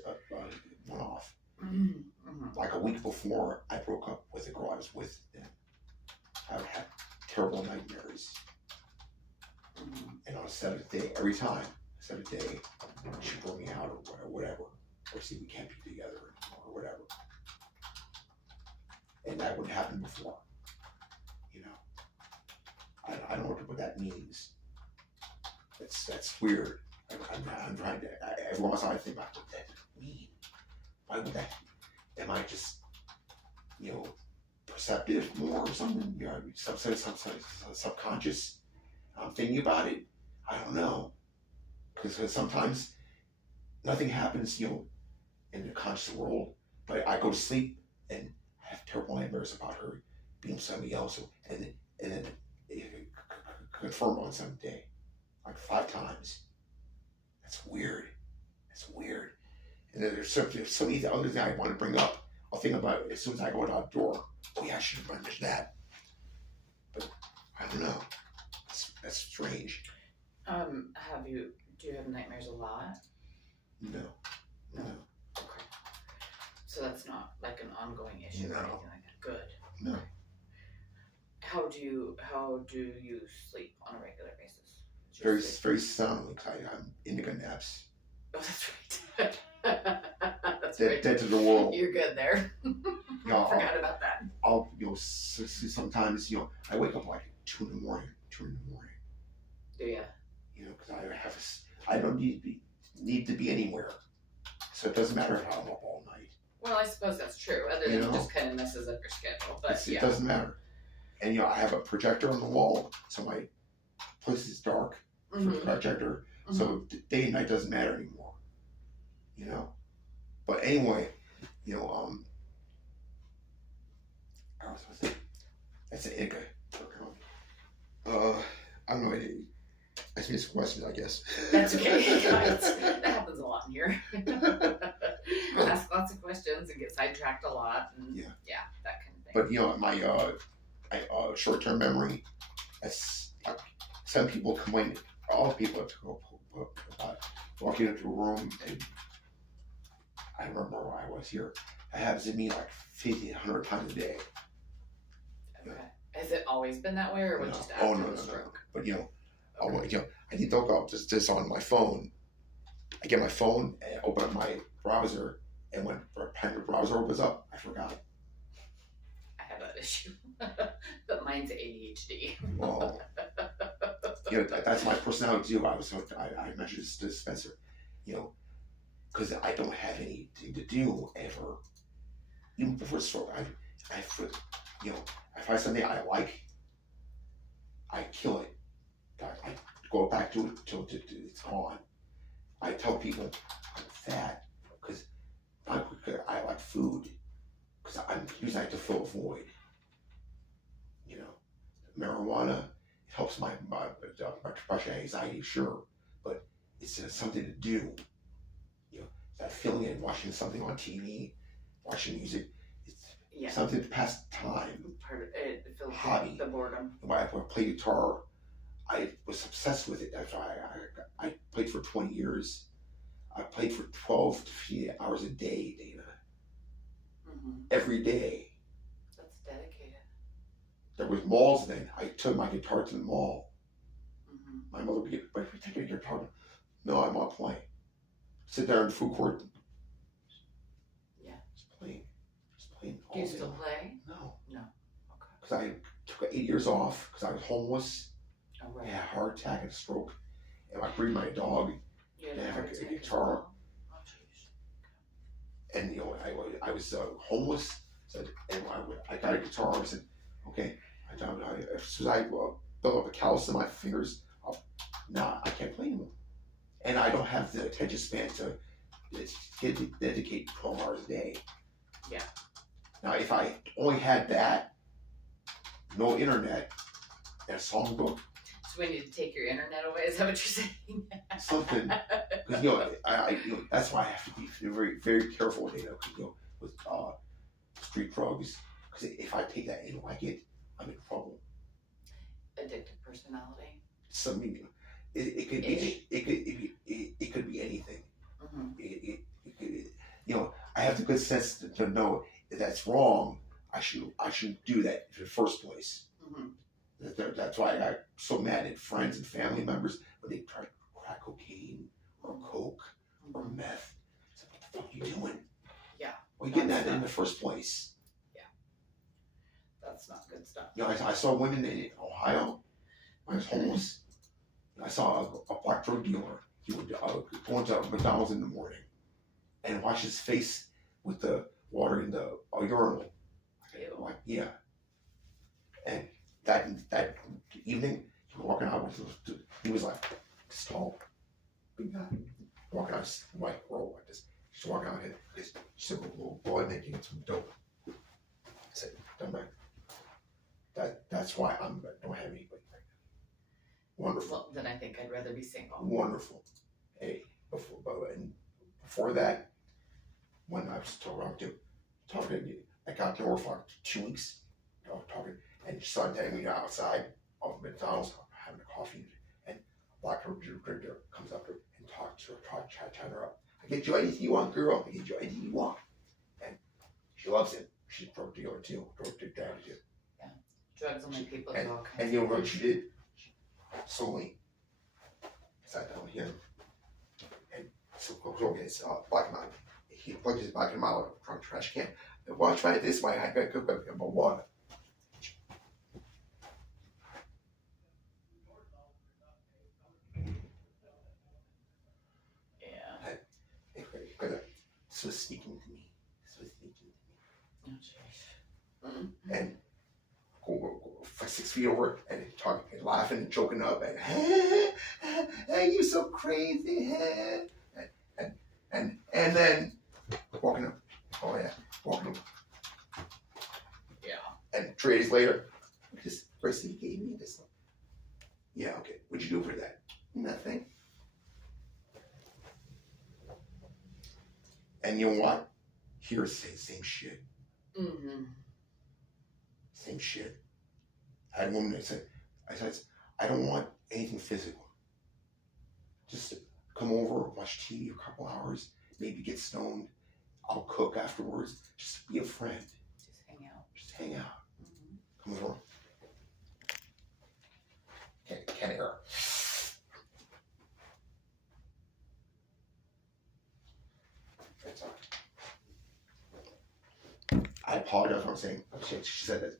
one off. Mm-hmm. Like a week before I broke up with the girl I was with, and I would have terrible nightmares. Mm-hmm. And on a 7th day, every time, 7th day, she throw me out or whatever, or see we can't be together or whatever. And that wouldn't happen before. You know, I don't know what that means. That's weird. I'm trying to. Every once in a while I think about what that mean. Why would that? Am I just, you know, perceptive more or something? You know, some subconscious. I'm thinking about it. I don't know, because sometimes nothing happens, you know, in the conscious world. But I go to sleep and have terrible nightmares about her being somebody else, and then it confirmed on some day, like 5 times. That's weird. That's weird. And then there's so many other things I want to bring up. I'll think about it as soon as I go out the door. Oh yeah, I should have mentioned that. But I don't know. That's strange. Do you have nightmares a lot? No. Okay. So that's not like an ongoing issue or No. anything like that. Good. No. How do you sleep on a regular basis? What's your Very sleep? very soundly. I'm indica naps. Oh, that's right. That's Dead, right. dead to the world. You're good there. No, Forgot about that. I'll you know sometimes you know I wake up like 2 in the morning. Do you? You know, because I don't need to be anywhere, so it doesn't matter if I'm up all night. Well, I suppose that's true. Other You than it know? just kind of messes up your schedule, but It yeah. doesn't matter. And you know, I have a projector on the wall, so my place is dark for the Mhm. projector, so day and night doesn't matter anymore. You know, but anyway, you know, I was supposed to. That's an indica. I don't know. Ask me some questions, I guess. That's okay. That happens a lot in here. Ask lots of questions and get sidetracked a lot, and Yeah. that kind of thing. But you know, my short-term memory. That's like, some people complain. All people have to go about walking into a room, and I remember when I was here. It happens to me like 50, 100 times a day. Okay. Has it always been that way, or was it No. just after Oh, no. the stroke? But you know, Okay. you know, I need to look up this on my phone. I get my phone and open up my browser, and when the browser opens up, I forgot. I have that issue, but mine's ADHD. Well, you know, that's my personality too. I mentioned this to Spencer, you know, because I don't have anything to do ever. Even before stroke, you know, I find something I like, I kill it. I go back to it till it's gone. I tell people I'm fat because I like food, because I'm using it to fill a void. You know, marijuana helps my depression, anxiety, sure, but it's something to do. You know, that feeling of watching something on TV, watching music, it's something to pass the time. Part of it fills Hobby. the boredom. When I play guitar, I was obsessed with it. That's why I played for 20 years. I played for 12 to 15 hours a day, Dana. Mm-hmm. Every day. That's dedicated. There was malls then. I took my guitar to the mall. Mm-hmm. My mother would get, but if we take a guitar, no, I'm not playing. Sit there in the food court. Yeah. Just playing. Do you still play? No. No. Okay. Because I took 8 years off because I was homeless. Oh, I right. had a heart attack and a stroke. And I breed my dog. You had Yeah, a heart like a attack as guitar. well? Oh, jeez. And you know, I was homeless. So, and I got a guitar. I said, okay. As soon as I built up a callus in my fingers, I can't play anymore. And I don't have the attention span to dedicate 12 hours a day. Yeah. Now, if I only had that, no internet, and a songbook, So we need to take your internet away. Is that what you're saying? something, because that's why I have to be very, very careful, with street drugs. Because if I take that and like it, I'm in trouble. Addictive personality. Some, it could be, it could be anything. Mm-hmm. It could, I have the good sense to know that that's wrong. I should do that in the first place. Mm-hmm. That's why I got so mad at friends and family members when they tried crack cocaine or coke or meth. I said, what the fuck are you doing? Yeah. Well, you getting that in the first place. Yeah. That's not good stuff. I saw women in Ohio. I was homeless. I saw a black drug dealer. He would go into McDonald's in the morning and wash his face with the water in the urinal. Ew. Like, yeah. And that evening, he was walking out with, he was like this tall, big guy, walking out this white roll like this. He's walking out here, this simple little boy making some dope. I said, "Come back." That's why I don't have anybody right now. Wonderful. Well, then I think I'd rather be single. Wonderful. Hey, before that, when I was talking, I got to her for 2 weeks. Talking, and she started taking me outside of McDonald's, having a coffee, and a black drinker comes up to her and talks to her, chat her up. I get you anything you want, girl. I get you anything you want. And she loves it. She's a drug dealer too. Drug dealer too. Yeah. Drugs will make people do all kinds and you know what she did? Slowly sat down here and so gets black man. He plugs his back in my front trash can. And watch right this way. I got cook up my water. Yeah. This was speaking to me. Oh, jeez. Mm-hmm. And go 6 feet over and talking and laughing and joking up and hey, you so crazy, and then walking up. Oh yeah, walking up. Yeah. And 3 days later, this person gave me this. Yeah, okay. What'd you do for that? Nothing. And you know what? Here's the same shit. Mm-hmm. Same shit. I had a woman that said, I don't want anything physical. Just come over, watch TV for a couple hours, maybe get stoned. I'll cook afterwards. Just be a friend. Just hang out. Just hang out. Mm-hmm. Come over. Can't hear. That's all. I apologize for what I'm saying. She said that.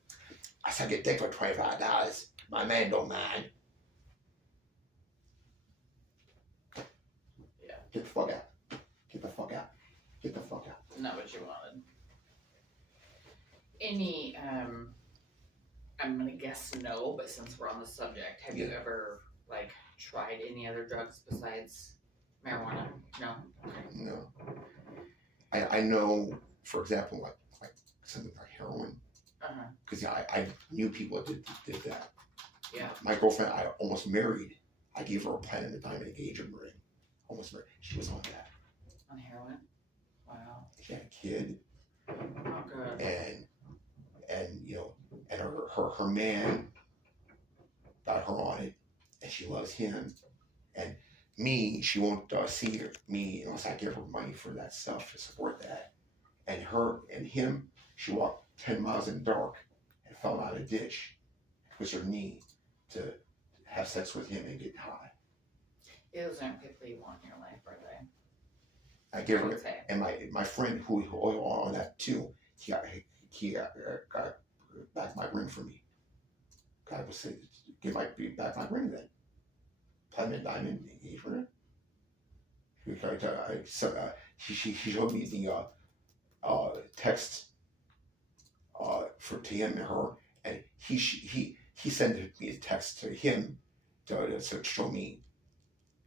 I said, get dick for $25. My man don't mind. Yeah. Get the fuck out. Get the fuck out. Get the fuck out. Not what you wanted. Any, I'm gonna guess no, but since we're on the subject, have you ever, like, tried any other drugs besides marijuana? No? Okay. No. I know, for example, like something like heroin. Uh-huh. Because I knew people that did that. Yeah. My girlfriend, I almost married. I gave her a platinum diamond engagement ring. Almost married. She was on that. On heroin? Wow. She had a kid. Oh, good. And her man got her on it, and she loves him. And me, she won't see me unless I give her money for that stuff to support that. And her and him, she walked 10 miles in the dark and fell out of a ditch. It was her knee to have sex with him and get high. Those aren't people you want in your life, are they? I give her, would say. and my friend who on that too, he got back my ring for me. God will say, give back my ring then. Platinum diamond engagement. She showed me the text to him and her, and he sent me a text to him to show me,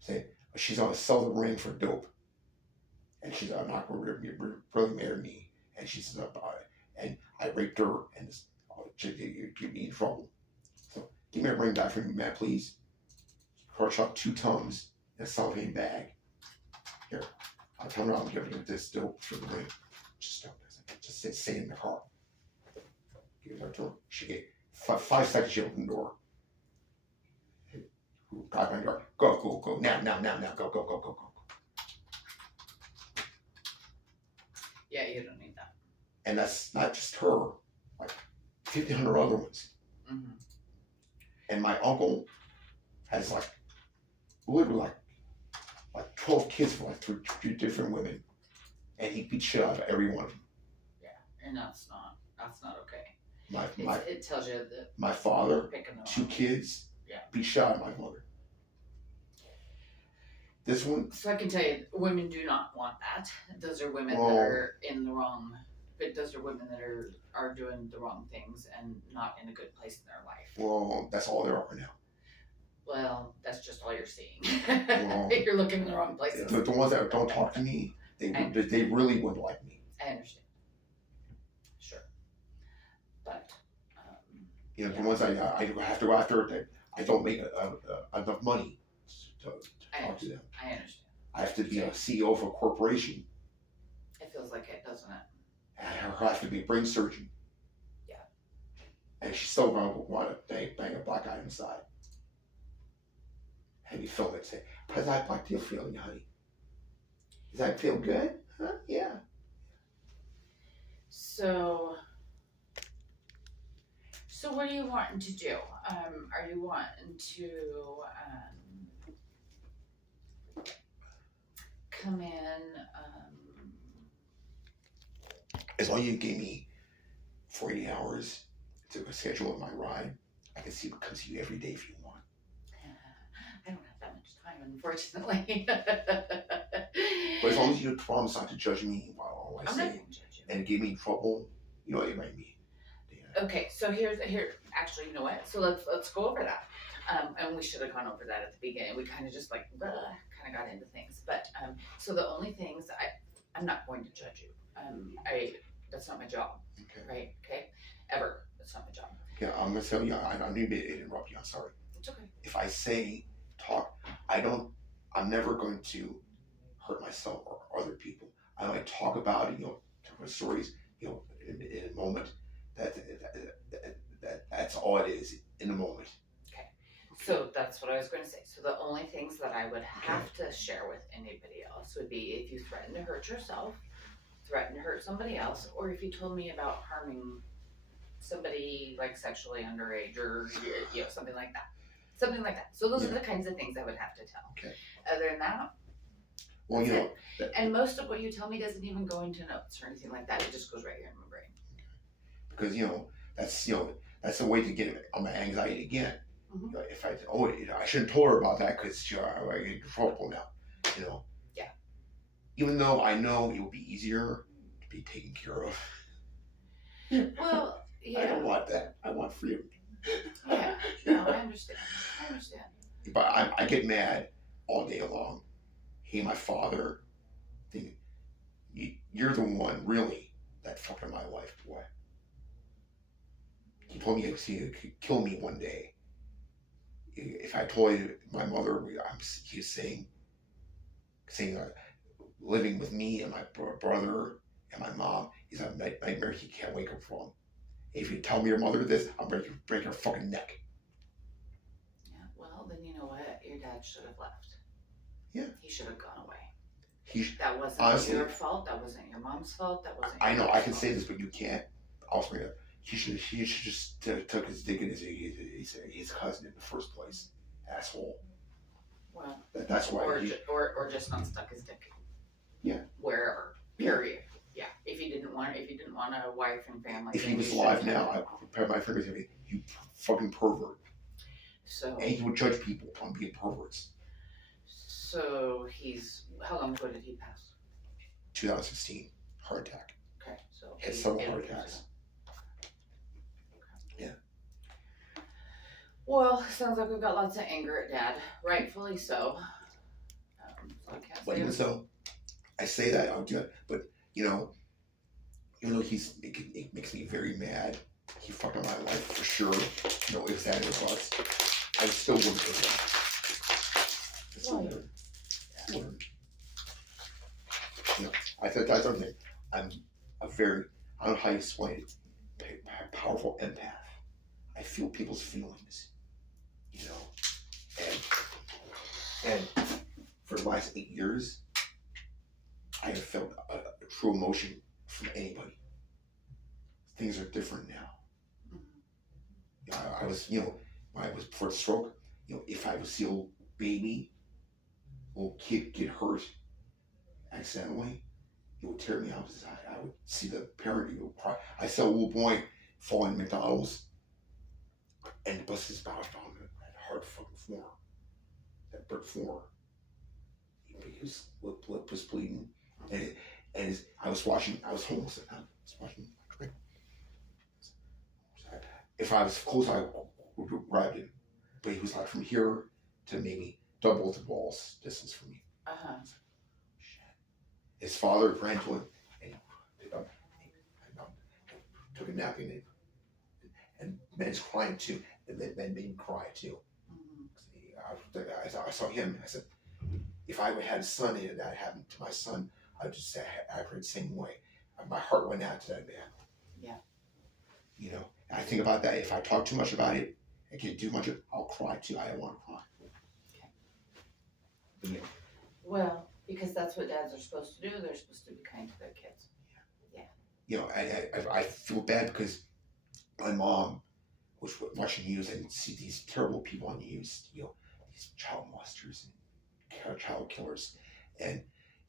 say she's gonna sell the ring for dope, and she's not gonna really marry me, and she says, and I raped her, and this, you get me in trouble. So give me a ring back from you, Matt, please. Crush up 2 Tums in a cellophane bag. Here, I'll tell her I'm giving you this dope for the ring. Just don't, just stay in the car. Give her to her. She gave 5 seconds. She opened the door. Got my yard. Go now. Go. Yeah, you don't need that. And that's not just her, like 1,500 other ones. Mm-hmm. And my uncle has literally 12 kids for 3 different women, and he beat shit out of every one of them. Yeah, and that's not okay. It tells you that my father, picking the 2 kids, Yeah. beat shit out of my mother. This one. So I can tell you, women do not want that. Those are women that Well, are in the wrong. But those are women that are doing the wrong things and not in a good place in their life. Well, that's all there are now. Well, that's just all you're seeing. Well, You're looking in the wrong places. The ones that don't talk to me, they really would like me. I understand. Sure. But, The ones I have to go after, I don't make enough money to talk to them. I understand. I have to be a CEO of a corporation. It feels like it, doesn't it? And I have to be a brain surgeon. Yeah. And she's still going to want to bang a black guy inside. And you film it and say, how's that black deal feeling, honey? Does that feel good? Huh? Yeah. So what are you wanting to do? Are you wanting to come in? As long as you gave me 48 hours to schedule my ride, I can come see you every day if you want. I don't have that much time, unfortunately. But as long as you promise not to judge me while all I I'm say not going to judge you. and give me trouble, you know what it might mean. Yeah. Okay, so here. Actually, you know what? So let's go over that. And we should have gone over that at the beginning. We kind of just kind of got into things. But so the only things I'm not going to judge you. That's not my job. Okay. Right? Okay. Ever. That's not my job. Yeah, I'm gonna tell you. I don't need to interrupt you. I'm sorry. It's okay. If I say talk, I'm never going to hurt myself or other people. I might talk about it, tell stories, in a moment. That's all it is in a moment. Okay. So that's what I was going to say. So the only things that I would have to share with anybody else would be if you threaten to hurt yourself, threaten to hurt somebody else, or if you told me about harming somebody sexually underage or something like that. Something like that. So those are the kinds of things I would have to tell. Okay. Other than that, Well, and most of what you tell me doesn't even go into notes or anything like that. It just goes right here in my brain. Because that's the way to get on my anxiety again. Mm-hmm. If I shouldn't tell her about that because I get in trouble now. Yeah. Even though I know it would be easier to be taken care of. Well, yeah. I don't want that. I want freedom. Yeah. No, I understand. But I get mad all day long. He, my father, thinking, you're the one really that fucked up my life, boy. He told me he could kill me one day. If I told you my mother, he was saying living with me and my brother and my mom is a nightmare he can't wake up from. If you tell me your mother this, I'll break your fucking neck. Yeah, well, then you know what? Your dad should have left. Yeah. He should have gone away. That wasn't honestly, your fault. That wasn't your mom's fault. That wasn't. I know I can say this, but you can't. Also, he should just took his dick in his cousin in the first place, asshole. Well, that's why. Or just not stuck his dick. Yeah. Wherever. Period. Yeah. If he didn't want a wife and family. If he was alive now, I would prepare my fingers and say, you fucking pervert. So. And he would judge people on being perverts. So how long ago did he pass? 2016, heart attack. Okay, so. He had several heart attacks. Okay. Yeah. Well, sounds like we've got lots of anger at Dad, rightfully so. So I can't But say even so, I say that I'll do it, but even though it makes me very mad, he fucked up my life for sure. No ifs, ands, or buts. I still wouldn't do it. I still wouldn't. Wouldn't. You know, I think that's the thing. I'm a very, I don't know how you explain it, powerful empath. I feel people's feelings, you know, and for the last 8 years, I have felt a true emotion from anybody. Things are different now. I was, you know, when I was before the stroke, you know, if I would see a little baby, little kid get hurt accidentally, it would tear me up inside. I would see the parent, he would cry. I saw a little boy fall in McDonald's and bust his mouth on that hard fucking floor, that brick floor. His lip was bleeding, and I was homeless at the time. I was watching. If I was close, I would grab him, but he was like from here to maybe double the walls distance from me. His father ran to him and took a napkin and men's crying too, and then made him cry too. I saw him. I said, if I had a son and that happened to my son, I would just say I heard the same way. My heart went out to that man. Yeah. You know, I think about that. If I talk too much about it, I can't do much of it, I'll cry too. I don't want to cry. Okay. Yeah. Well, because that's what dads are supposed to do. They're supposed to be kind to their kids. Yeah. You know, I feel bad because my mom was watching news and see these terrible people on news, you know, these child molesters and child killers. And,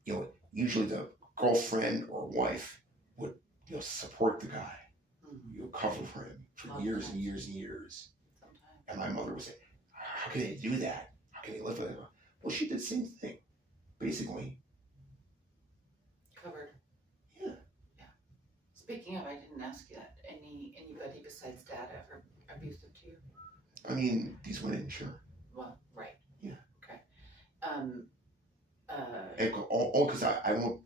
you know, usually the girlfriend or wife would, you know, support the guy. You know, cover for him for years and years and years. Sometimes. And my mother would say, how can they do that? How can they live with it? Well, she did the same thing, basically. Covered. Yeah. Yeah. Speaking of, I didn't ask you that. Anybody besides dad ever abusive to you? I mean, these women, sure. Well, right. Yeah. Okay. And all because I won't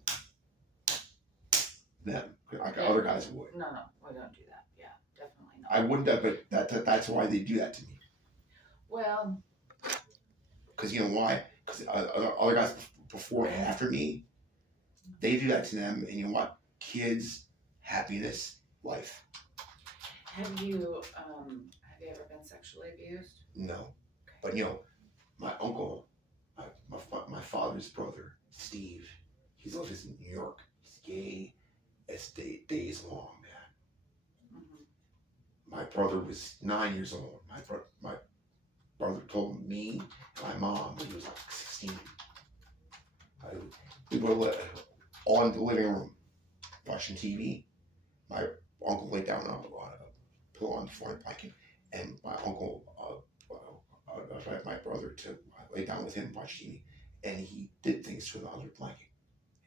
them like other guys would. No, we don't do that. Yeah, definitely not. I wouldn't have, but that's why they do that to me. Well. Because you know why? Because other guys before and after me, they do that to them, and you know what? Kids, happiness, life. Have you ever been sexually abused? No, but you know, my uncle, my father's brother, Steve, he lives in New York. He's gay as days long, man. My brother was 9 years old. My brother told me, my mom, when he was like 16. We were all in the living room watching TV. My uncle laid down on a pillow on the floor blanket, and my uncle my brother to lay down with him and watch TV, and he did things to the other blanket.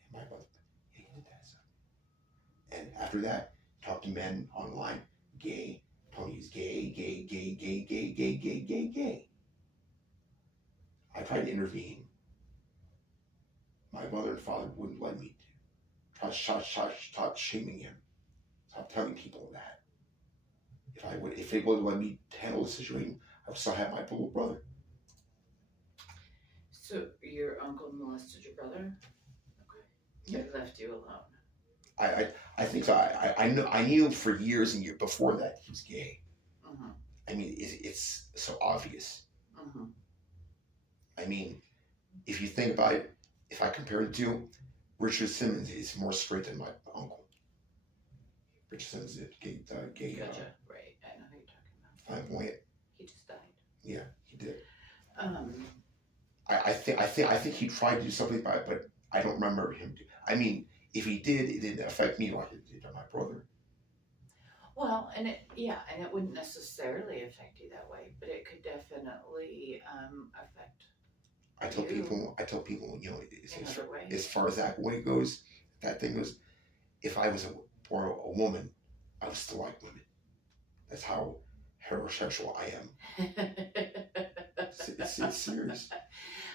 And my brother, yeah, he did that stuff. And after that, talked to men online, gay. Told me he's gay. I tried to intervene. My mother and father wouldn't let me. Stop shaming him. Stop telling people that. If they would let me handle the situation, I would still have my little brother. So your uncle molested your brother? Okay. Yeah. He left you alone. I think so. I knew for years and years before that he was gay. I mean, it's so obvious. I mean, if you think about it, if I compare the two, Richard Simmons is more straight than my uncle. Richard Simmons is gay. Gotcha. Right. I know who you're talking about. Flamboyant. He just died. Yeah, he did. I I think he tried to do something about it, but I don't remember him. I mean, if he did, it didn't affect me like it did my brother. Well, and it wouldn't necessarily affect you that way, but it could definitely affect. I tell people, you know, in as far as that way goes, that thing goes. If I was born a woman, I would still like women. That's how heterosexual I am. It's serious.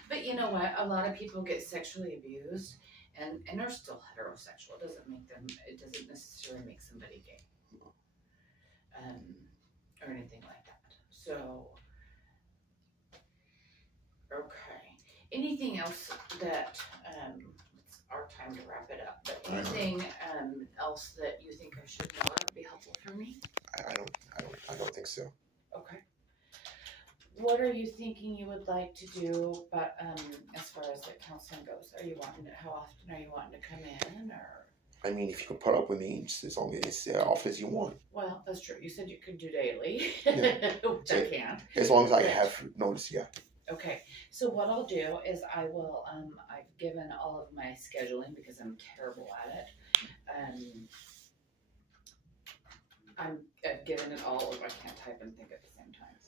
But you know what? A lot of people get sexually abused, and are still heterosexual. It doesn't necessarily make somebody gay. Or anything like that. So, okay. Anything else that, it's our time to wrap it up, but anything else that you think I should know that would be helpful for me? I don't think so. Okay. What are you thinking you would like to do, but as far as the counseling goes? How often are you wanting to come in, or? I mean, if you can put up with me, just as long as it's often as you want. Well, that's true. You said you could do daily, Yeah. which I can't. As long as I have notice, yeah. Okay, so what I'll do is I will, I've given all of my scheduling because I'm terrible at it. I've given it all, I can't type and think at the same time.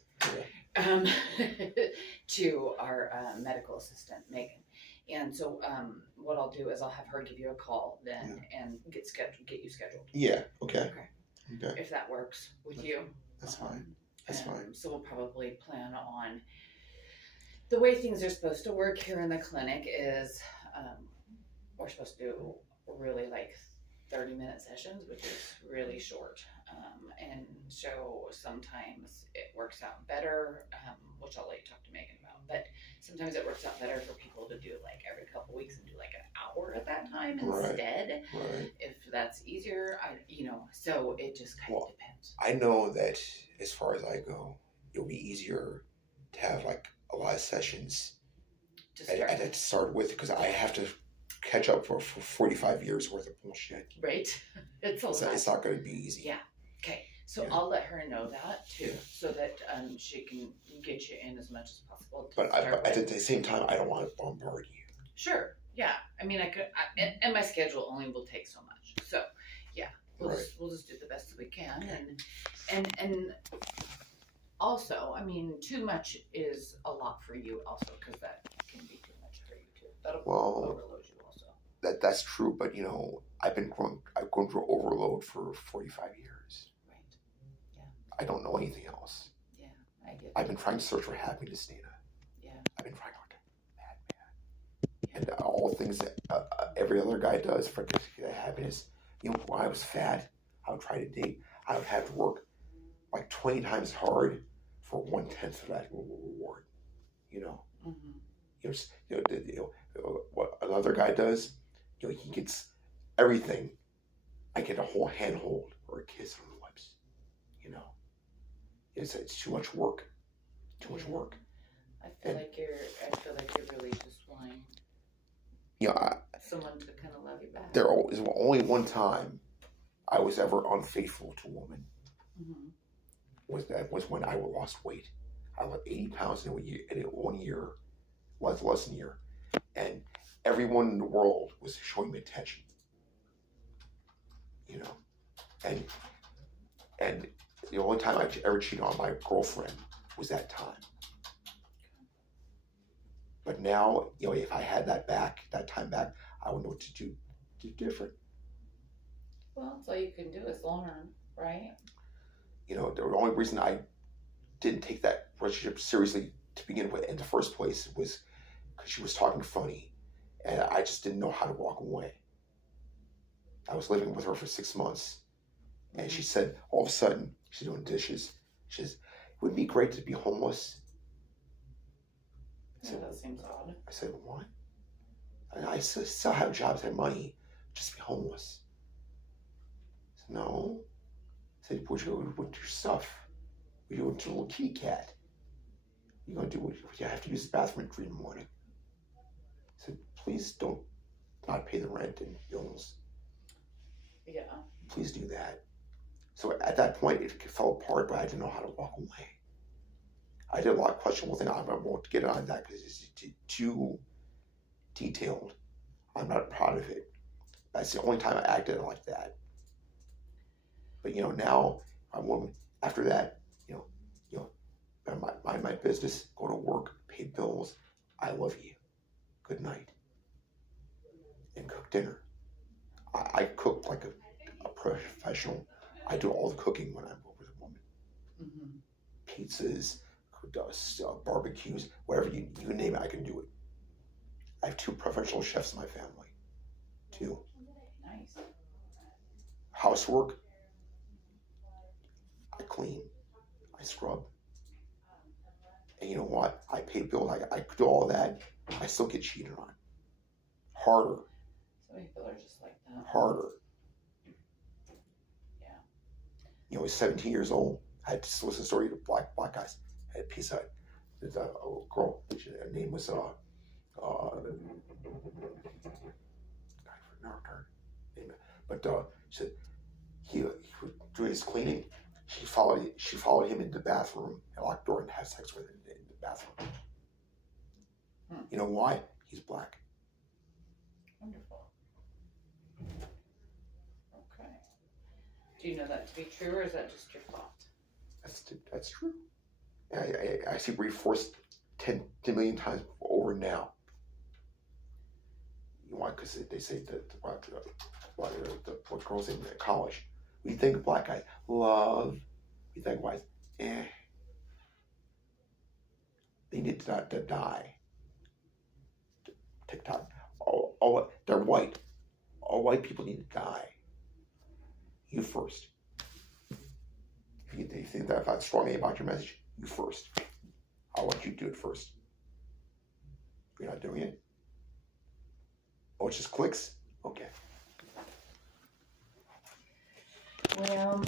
To our medical assistant, Megan. And so what I'll do is I'll have her give you a call then and get you scheduled. Yeah, okay. Okay. If that works with you. That's fine. That's fine. So we'll probably plan on, the way things are supposed to work here in the clinic is we're supposed to do really like 30-minute sessions, which is really short. And so sometimes it works out better, which I'll let you talk to Megan about, but sometimes it works out better for people to do like every couple weeks and do like an hour at that time instead. Right. If that's easier, so it just kind of depends. I know that as far as I go, it'll be easier to have like a lot of sessions to start with, because I have to catch up for 45 years worth of bullshit. Right. It's not going to be easy. Yeah. Okay. So I'll let her know that too, so that she can get you in as much as possible. But at the same time, I don't want to bombard you. Sure. Yeah. I mean, I could, and my schedule only will take so much. So, yeah, we'll just do the best that we can, and also, I mean, too much is a lot for you also, because that can be too much for you too. That'll overload you also. That's true, but I've gone through overload for 45 years. Right. Yeah. I don't know anything else. Yeah, I get it. I've been trying to search for happiness, Dana. Yeah. I've been trying hard to mad. And all the things that every other guy does for get happiness. When I was fat, I would try to date. I would have to work like 20 times hard for 1/10 of that reward. Mm-hmm. What another guy does, he gets everything. I get a whole handhold or a kiss on the lips. It's too much work. Too much work. I feel like you're really just wanting someone to kind of love you back. There is only one time I was ever unfaithful to a woman. Mm-hmm. Was when I lost weight. I lost 80 pounds in 1 year, less than a year, and everyone in the world was showing me attention. And the only time I ever cheated on my girlfriend was that time. But now, if I had that time back, I would know what to do different. Well, that's all you can do is learn, right? The only reason I didn't take that relationship seriously to begin with in the first place was because she was talking funny, and I just didn't know how to walk away. I was living with her for 6 months, and she said, all of a sudden, she's doing dishes. She says, "It would be great to be homeless." Yeah, that seems odd. I said, "What?" I still have jobs and money, just be homeless. I said, "No." I said, "What you with your stuff? What you doing to a little kitty cat? You're going to do what you have to use the bathroom at 3 in the morning." I said, "Please don't not pay the rent and bills." Yeah. Please do that. So at that point, it fell apart, but I didn't know how to walk away. I did a lot of questionable things. I won't get on that because it's too detailed. I'm not proud of it. That's the only time I acted like that. But now after that, mind my business, go to work, pay bills. I love you. Good night. And cook dinner. I cook like a professional. I do all the cooking when I'm with a woman. Mm-hmm. Pizzas, barbecues, whatever you name it, I can do it. I have 2 professional chefs in my family. too. Nice. Housework, I clean, I scrub. And you know what? I pay bills, I do all that. I still get cheated on. Harder, So many people are just like that. harder. Yeah. You know, I was 17 years old. I had to listen to a story to black guys. I had a piece of it. There's a girl, her name was, I forgot her name, but she said he was doing his cleaning. She followed him into the bathroom and locked the door and had sex with him in the bathroom. You know why? He's black. Wonderful. Okay. Do you know that to be true, or is that just your thought? That's true. I see reinforced 10 million times over now. You know why? Because they say that what girls in college, we think of black guys, love. We think whites, eh. They need to die. TikTok. Oh, they're white. All white people need to die. You first. If you think that if I'm strongly about your message, you first. I want you to do it first. If you're not doing it, oh, it just clicks? Okay. Well,